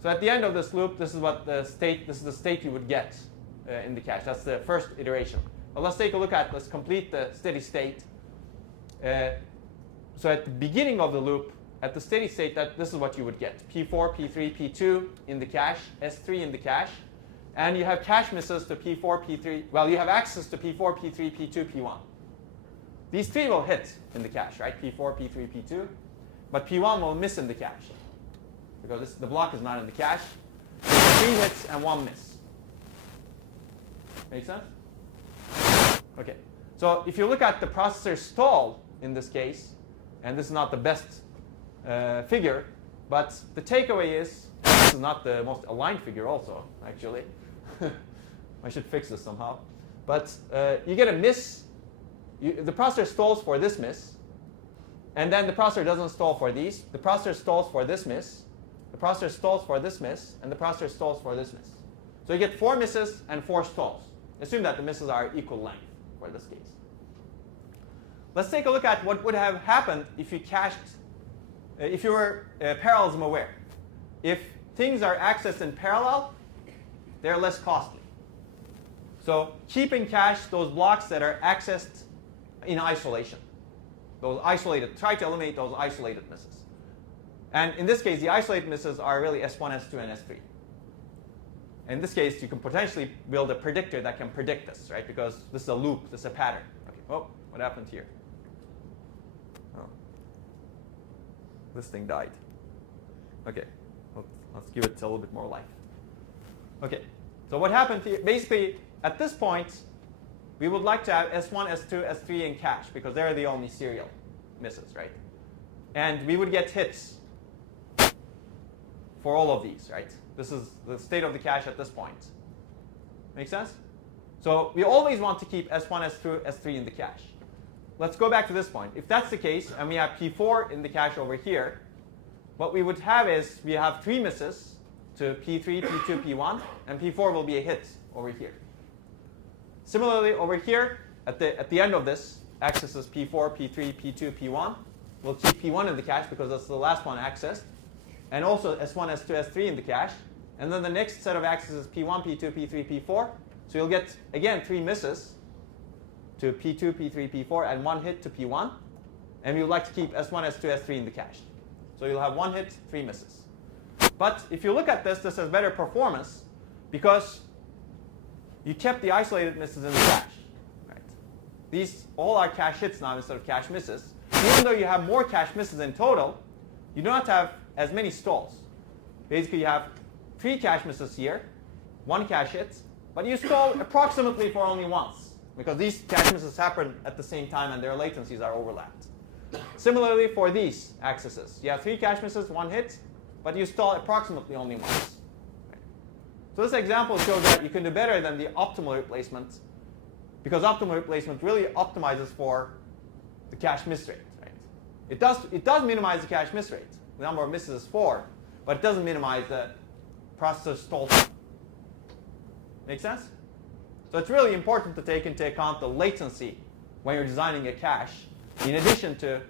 So at the end of this loop, this is the state you would get in the cache. That's the first iteration. But let's complete the steady state. So at the beginning of the loop, at the steady state, this is what you would get. P4, P3, P2 in the cache, S3 in the cache. And you have cache misses to P4, P3. Well, you have access to P4, P3, P2, P1. These three will hit in the cache, right? P4, P3, P2. But P1 will miss in the cache because the block is not in the cache. So 3 hits and 1 miss. Make sense? Okay. So if you look at the processor stall in this case, and this is not the best figure, but the takeaway is, this is not the most aligned figure also, actually. I should fix this somehow. But you get a miss. The processor stalls for this miss, and then the processor doesn't stall for these. The processor stalls for this miss. The processor stalls for this miss, and the processor stalls for this miss. So you get 4 misses and 4 stalls. Assume that the misses are equal length for this case. Let's take a look at what would have happened if you cached, if you were parallelism aware. If things are accessed in parallel, they're less costly. So keep in cache those blocks that are accessed in isolation. Try to eliminate those isolated misses. And in this case, the isolated misses are really S1, S2, and S3. In this case, you can potentially build a predictor that can predict this, right? Because this is a loop, this is a pattern. Okay. Oh, what happened here? Oh. This thing died. Okay, let's give it a little bit more life. Okay, so what happened here? Basically, at this point, we would like to have S1, S2, S3 in cache because they're the only serial misses, right? And we would get hits for all of these, right? This is the state of the cache at this point. Make sense? So we always want to keep S1, S2, S3 in the cache. Let's go back to this point. If that's the case, and we have P4 in the cache over here, what we would have is we have 3 misses to P3, P2, P1, and P4 will be a hit over here. Similarly, over here, at the end of this, accesses P4, P3, P2, P1. We'll keep P1 in the cache because that's the last one accessed. And also S1, S2, S3 in the cache. And then the next set of accesses P1, P2, P3, P4. So you'll get, again, 3 misses to P2, P3, P4, and 1 hit to P1. And we would like to keep S1, S2, S3 in the cache. So you'll have 1 hit, 3 misses. But if you look at this, this has better performance because you kept the isolated misses in the cache. Right? These all are cache hits now instead of cache misses. Even though you have more cache misses in total, you do not have as many stalls. Basically, you have 3 cache misses here, 1 cache hit, but you stall approximately for only once because these cache misses happen at the same time and their latencies are overlapped. Similarly, for these accesses, you have 3 cache misses, 1 hit, but you stall approximately only once. So this example shows that you can do better than the optimal replacement because optimal replacement really optimizes for the cache miss rate. Right? It does minimize the cache miss rate. The number of misses is 4, but it doesn't minimize the processor stall time. Make sense? So it's really important to take into account the latency when you're designing a cache, in addition to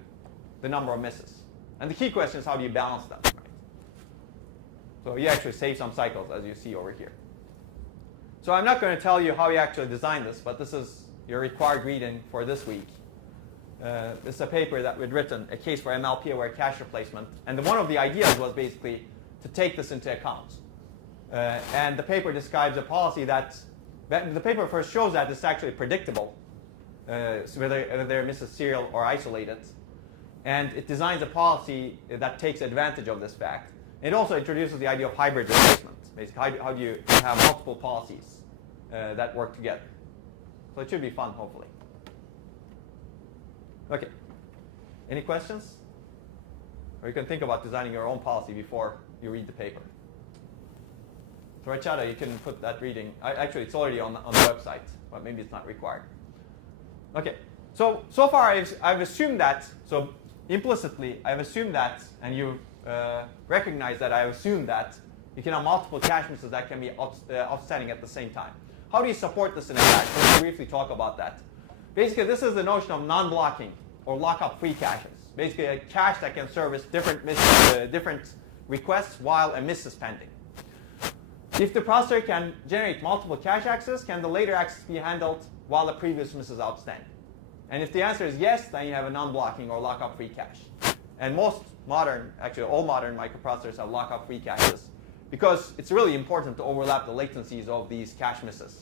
the number of misses. And the key question is, how do you balance them? Right? So you actually save some cycles, as you see over here. So I'm not going to tell you how you actually design this, but this is your required reading for this week. This is a paper that we'd written, a case for MLP-aware cache replacement. And one of the ideas was basically to take this into account. And the paper describes a policy that the paper first shows that it's actually predictable, so whether a miss is serial or isolated. And it designs a policy that takes advantage of this fact. It also introduces the idea of hybrid replacement. Basically, how do you have multiple policies that work together? So it should be fun, hopefully. Okay. Any questions? Or you can think about designing your own policy before you read the paper. So Rachada, you can put that reading. Actually, it's already on the website, but maybe it's not required. Okay. So far I've assumed that. So implicitly, I've assumed that, and you recognize that I've assumed that you can have multiple cache misses that can be offsetting at the same time. How do you support this in a cache? Let's briefly talk about that. Basically, this is the notion of non-blocking or lockup-free caches. Basically, a cache that can service different requests while a miss is pending. If the processor can generate multiple cache access, can the later access be handled while the previous miss is outstanding? And if the answer is yes, then you have a non-blocking or lockup-free cache. And most modern, actually all modern microprocessors have lockup-free caches because it's really important to overlap the latencies of these cache misses.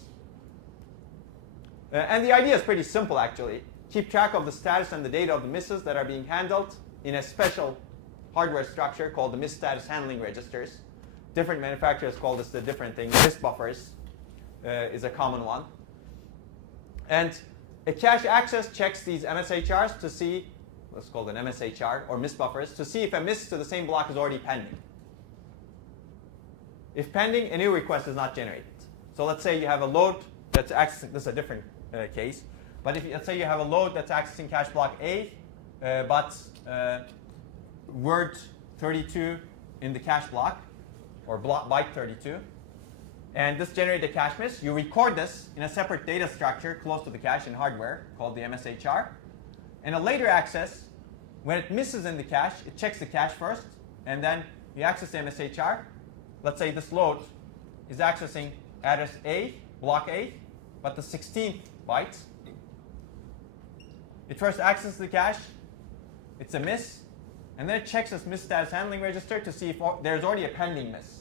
And the idea is pretty simple, actually. Keep track of the status and the data of the misses that are being handled in a special hardware structure called the miss status handling registers. Different manufacturers call this the different thing. Miss buffers is a common one. And a cache access checks these MSHRs to see, let's call it an MSHR, or miss buffers, to see if a miss to the same block is already pending. If pending, a new request is not generated. So let's say you have a load that's accessing, this is a different case, but let's say you have a load that's accessing cache block A, but word 32 in the cache block, or byte 32, and this generated a cache miss. You record this in a separate data structure close to the cache in hardware called the MSHR. And a later access, when it misses in the cache, it checks the cache first, and then you access the MSHR. Let's say this load is accessing address A, block A, but the 16th byte. It first accesses the cache. It's a miss. And then it checks this miss status handling register to see if there's already a pending miss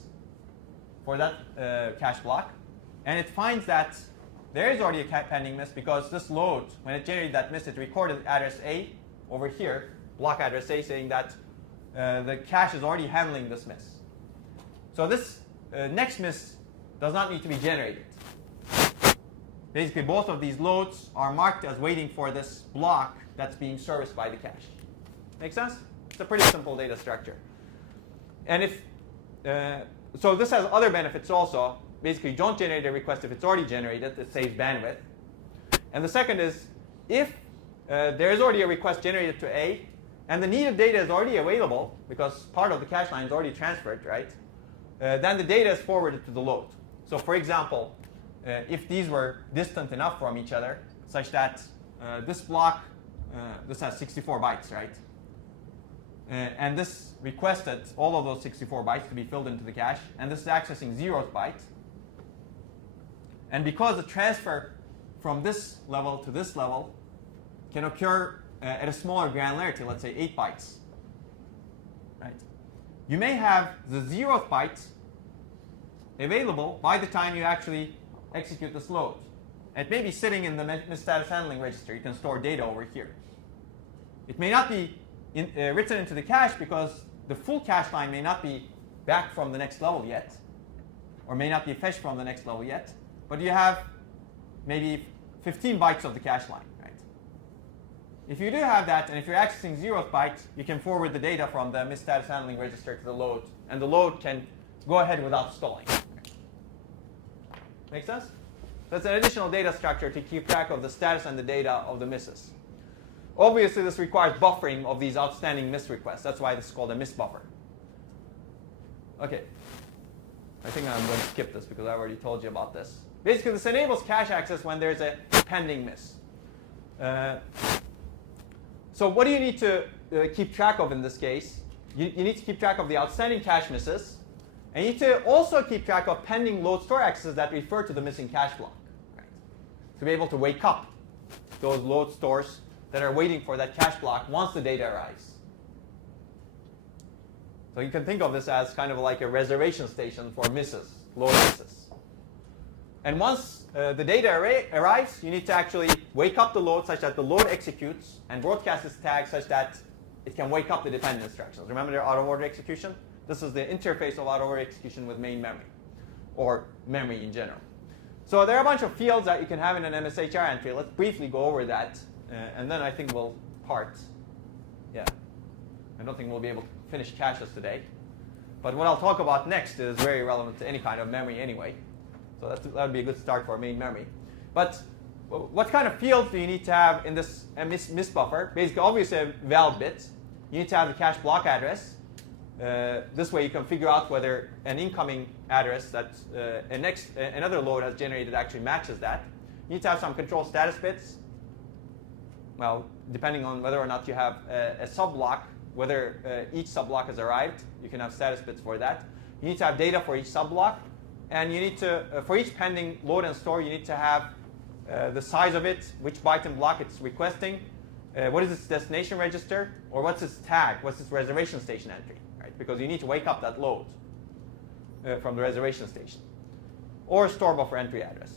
for that cache block. And it finds that there is already a pending miss because this load, when it generated that miss, it recorded address A over here, block address A, saying that the cache is already handling this miss. So this next miss does not need to be generated. Basically, both of these loads are marked as waiting for this block that's being serviced by the cache. Make sense? It's a pretty simple data structure. And if so this has other benefits also. Basically, don't generate a request if it's already generated. It saves bandwidth. And the second is, if there is already a request generated to A, and the needed data is already available, because part of the cache line is already transferred, right? Then the data is forwarded to the load. So for example, if these were distant enough from each other, such that this block, this has 64 bytes, right? And this requested all of those 64 bytes to be filled into the cache, and this is accessing 0th byte. And because the transfer from this level to this level can occur at a smaller granularity, let's say 8 bytes, right? You may have the 0th byte available by the time you actually execute this load. It may be sitting in the miss status handling register. You can store data over here. It may not be written into the cache because the full cache line may not be back from the next level yet, or may not be fetched from the next level yet, but you have maybe 15 bytes of the cache line, right? If you do have that, and if you're accessing 0th byte, you can forward the data from the miss status handling register to the load, and the load can go ahead without stalling. Make sense? That's an additional data structure to keep track of the status and the data of the misses. obviously this requires buffering of these outstanding miss requests. That's why this is called a miss buffer. Okay. I think I'm going to skip this because I already told you about this. Basically, this enables cache access when there's a pending miss. So what do you need to keep track of in this case? You need to keep track of the outstanding cache misses. And you need to also keep track of pending load store accesses that refer to the missing cache block. Right? To be able to wake up those load stores that are waiting for that cache block once the data arrives. So you can think of this as kind of like a reservation station for misses, load misses. And once the data arrives, you need to actually wake up the load such that the load executes and broadcast its tag such that it can wake up the dependent instructions. Remember their out-of-order execution? This is the interface of out-of-order execution with main memory, or memory in general. So there are a bunch of fields that you can have in an MSHR entry. Let's briefly go over that, and then I think we'll part. Yeah. I don't think we'll be able to finish caches today. But what I'll talk about next is very relevant to any kind of memory anyway. So that would be a good start for main memory. But what kind of fields do you need to have in this miss buffer? Basically, obviously a val bit. You need to have the cache block address. This way you can figure out whether an incoming address that another load has generated actually matches that. You need to have some control status bits. Well, depending on whether or not you have a sub-block, whether each sub-block has arrived, you can have status bits for that. You need to have data for each sub-block. And you need to, for each pending load and store, you need to have the size of it, which byte and block it's requesting, what is its destination register, or what's its tag, what's its reservation station entry, right? Because you need to wake up that load from the reservation station, or store buffer entry address.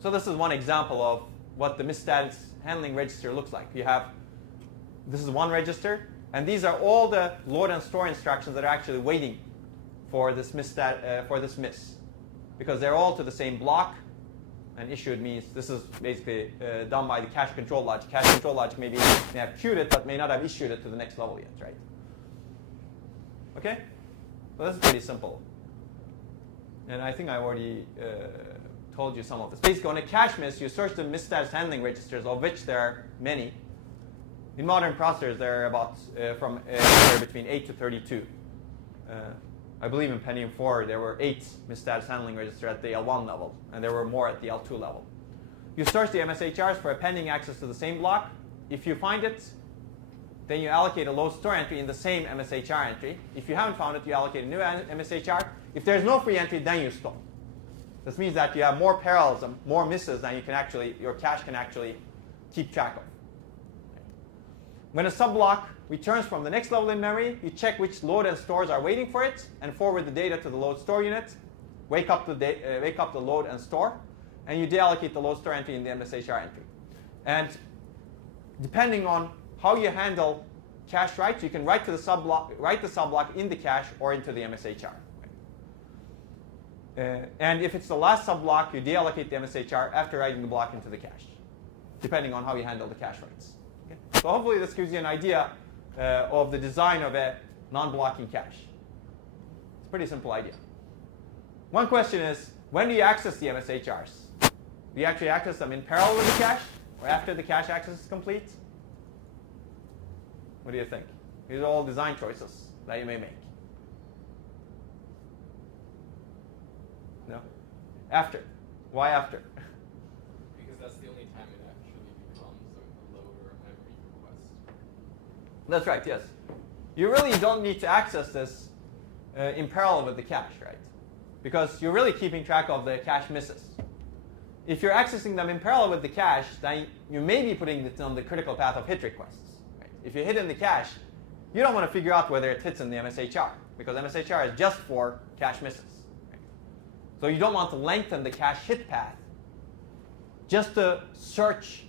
So this is one example of what the misstatus handling register looks like. You have, this is one register, and these are all the load and store instructions that are actually waiting for this miss, because they're all to the same block, and issued means this is basically done by the cache control logic. Cache control logic may have queued it, but may not have issued it to the next level yet, right? Okay? So this is pretty simple. And I think I already told you some of this. Basically, on a cache miss, you search the misstatus handling registers, of which there are many. In modern processors, there are about from anywhere between 8 to 32. I believe in Pentium 4 there were 8 misstatus handling registers at the L1 level, and there were more at the L2 level. You search the MSHRs for a pending access to the same block. If you find it, then you allocate a load store entry in the same MSHR entry. If you haven't found it, you allocate a new MSHR. If there's no free entry, then you stop. This means that you have more parallelism, more misses than you can actually, your cache can actually keep track of. When a subblock returns from the next level in memory, you check which load and stores are waiting for it, and forward the data to the load store unit, wake up the load and store, and you deallocate the load store entry in the MSHR entry. And depending on how you handle cache writes, you can write the subblock in the cache or into the MSHR. And if it's the last subblock, you deallocate the MSHR after writing the block into the cache, depending on how you handle the cache writes. Okay? So hopefully this gives you an idea of the design of a non-blocking cache. It's a pretty simple idea. One question is, when do you access the MSHRs? Do you actually access them in parallel with the cache, or after the cache access is complete? What do you think? These are all design choices that you may make. No? After. Why after? Because that's the only time it actually becomes a load or a memory request. That's right, yes. You really don't need to access this in parallel with the cache, right? Because you're really keeping track of the cache misses. If you're accessing them in parallel with the cache, then you may be putting it on the critical path of hit requests. Right? If you hit in the cache, you don't want to figure out whether it hits in the MSHR, because MSHR is just for cache misses. Right? So you don't want to lengthen the cache hit path just to search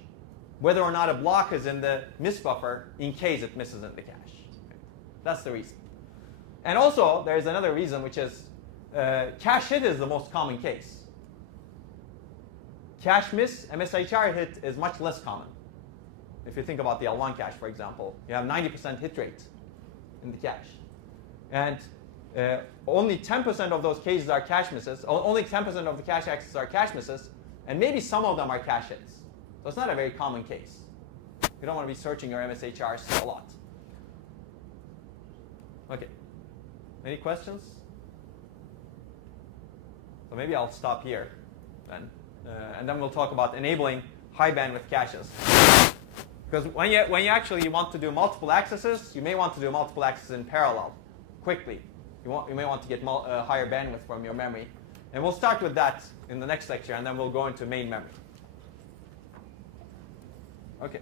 whether or not a block is in the miss buffer in case it misses in the cache. Right? That's the reason. And also, there's another reason, which is cache hit is the most common case. Cache miss, MSHR hit is much less common. If you think about the L1 cache, for example, you have 90% hit rate in the cache. And only 10% of those cases are cache misses. Only 10% of the cache accesses are cache misses. And maybe some of them are cache hits. So it's not a very common case. You don't want to be searching your MSHRs a lot. Okay. Any questions? So maybe I'll stop here then. And then we'll talk about enabling high bandwidth caches. Because when you actually want to do multiple accesses, you may want to do multiple accesses in parallel, quickly. You may want to get higher bandwidth from your memory. And we'll start with that in the next lecture, and then we'll go into main memory. Okay.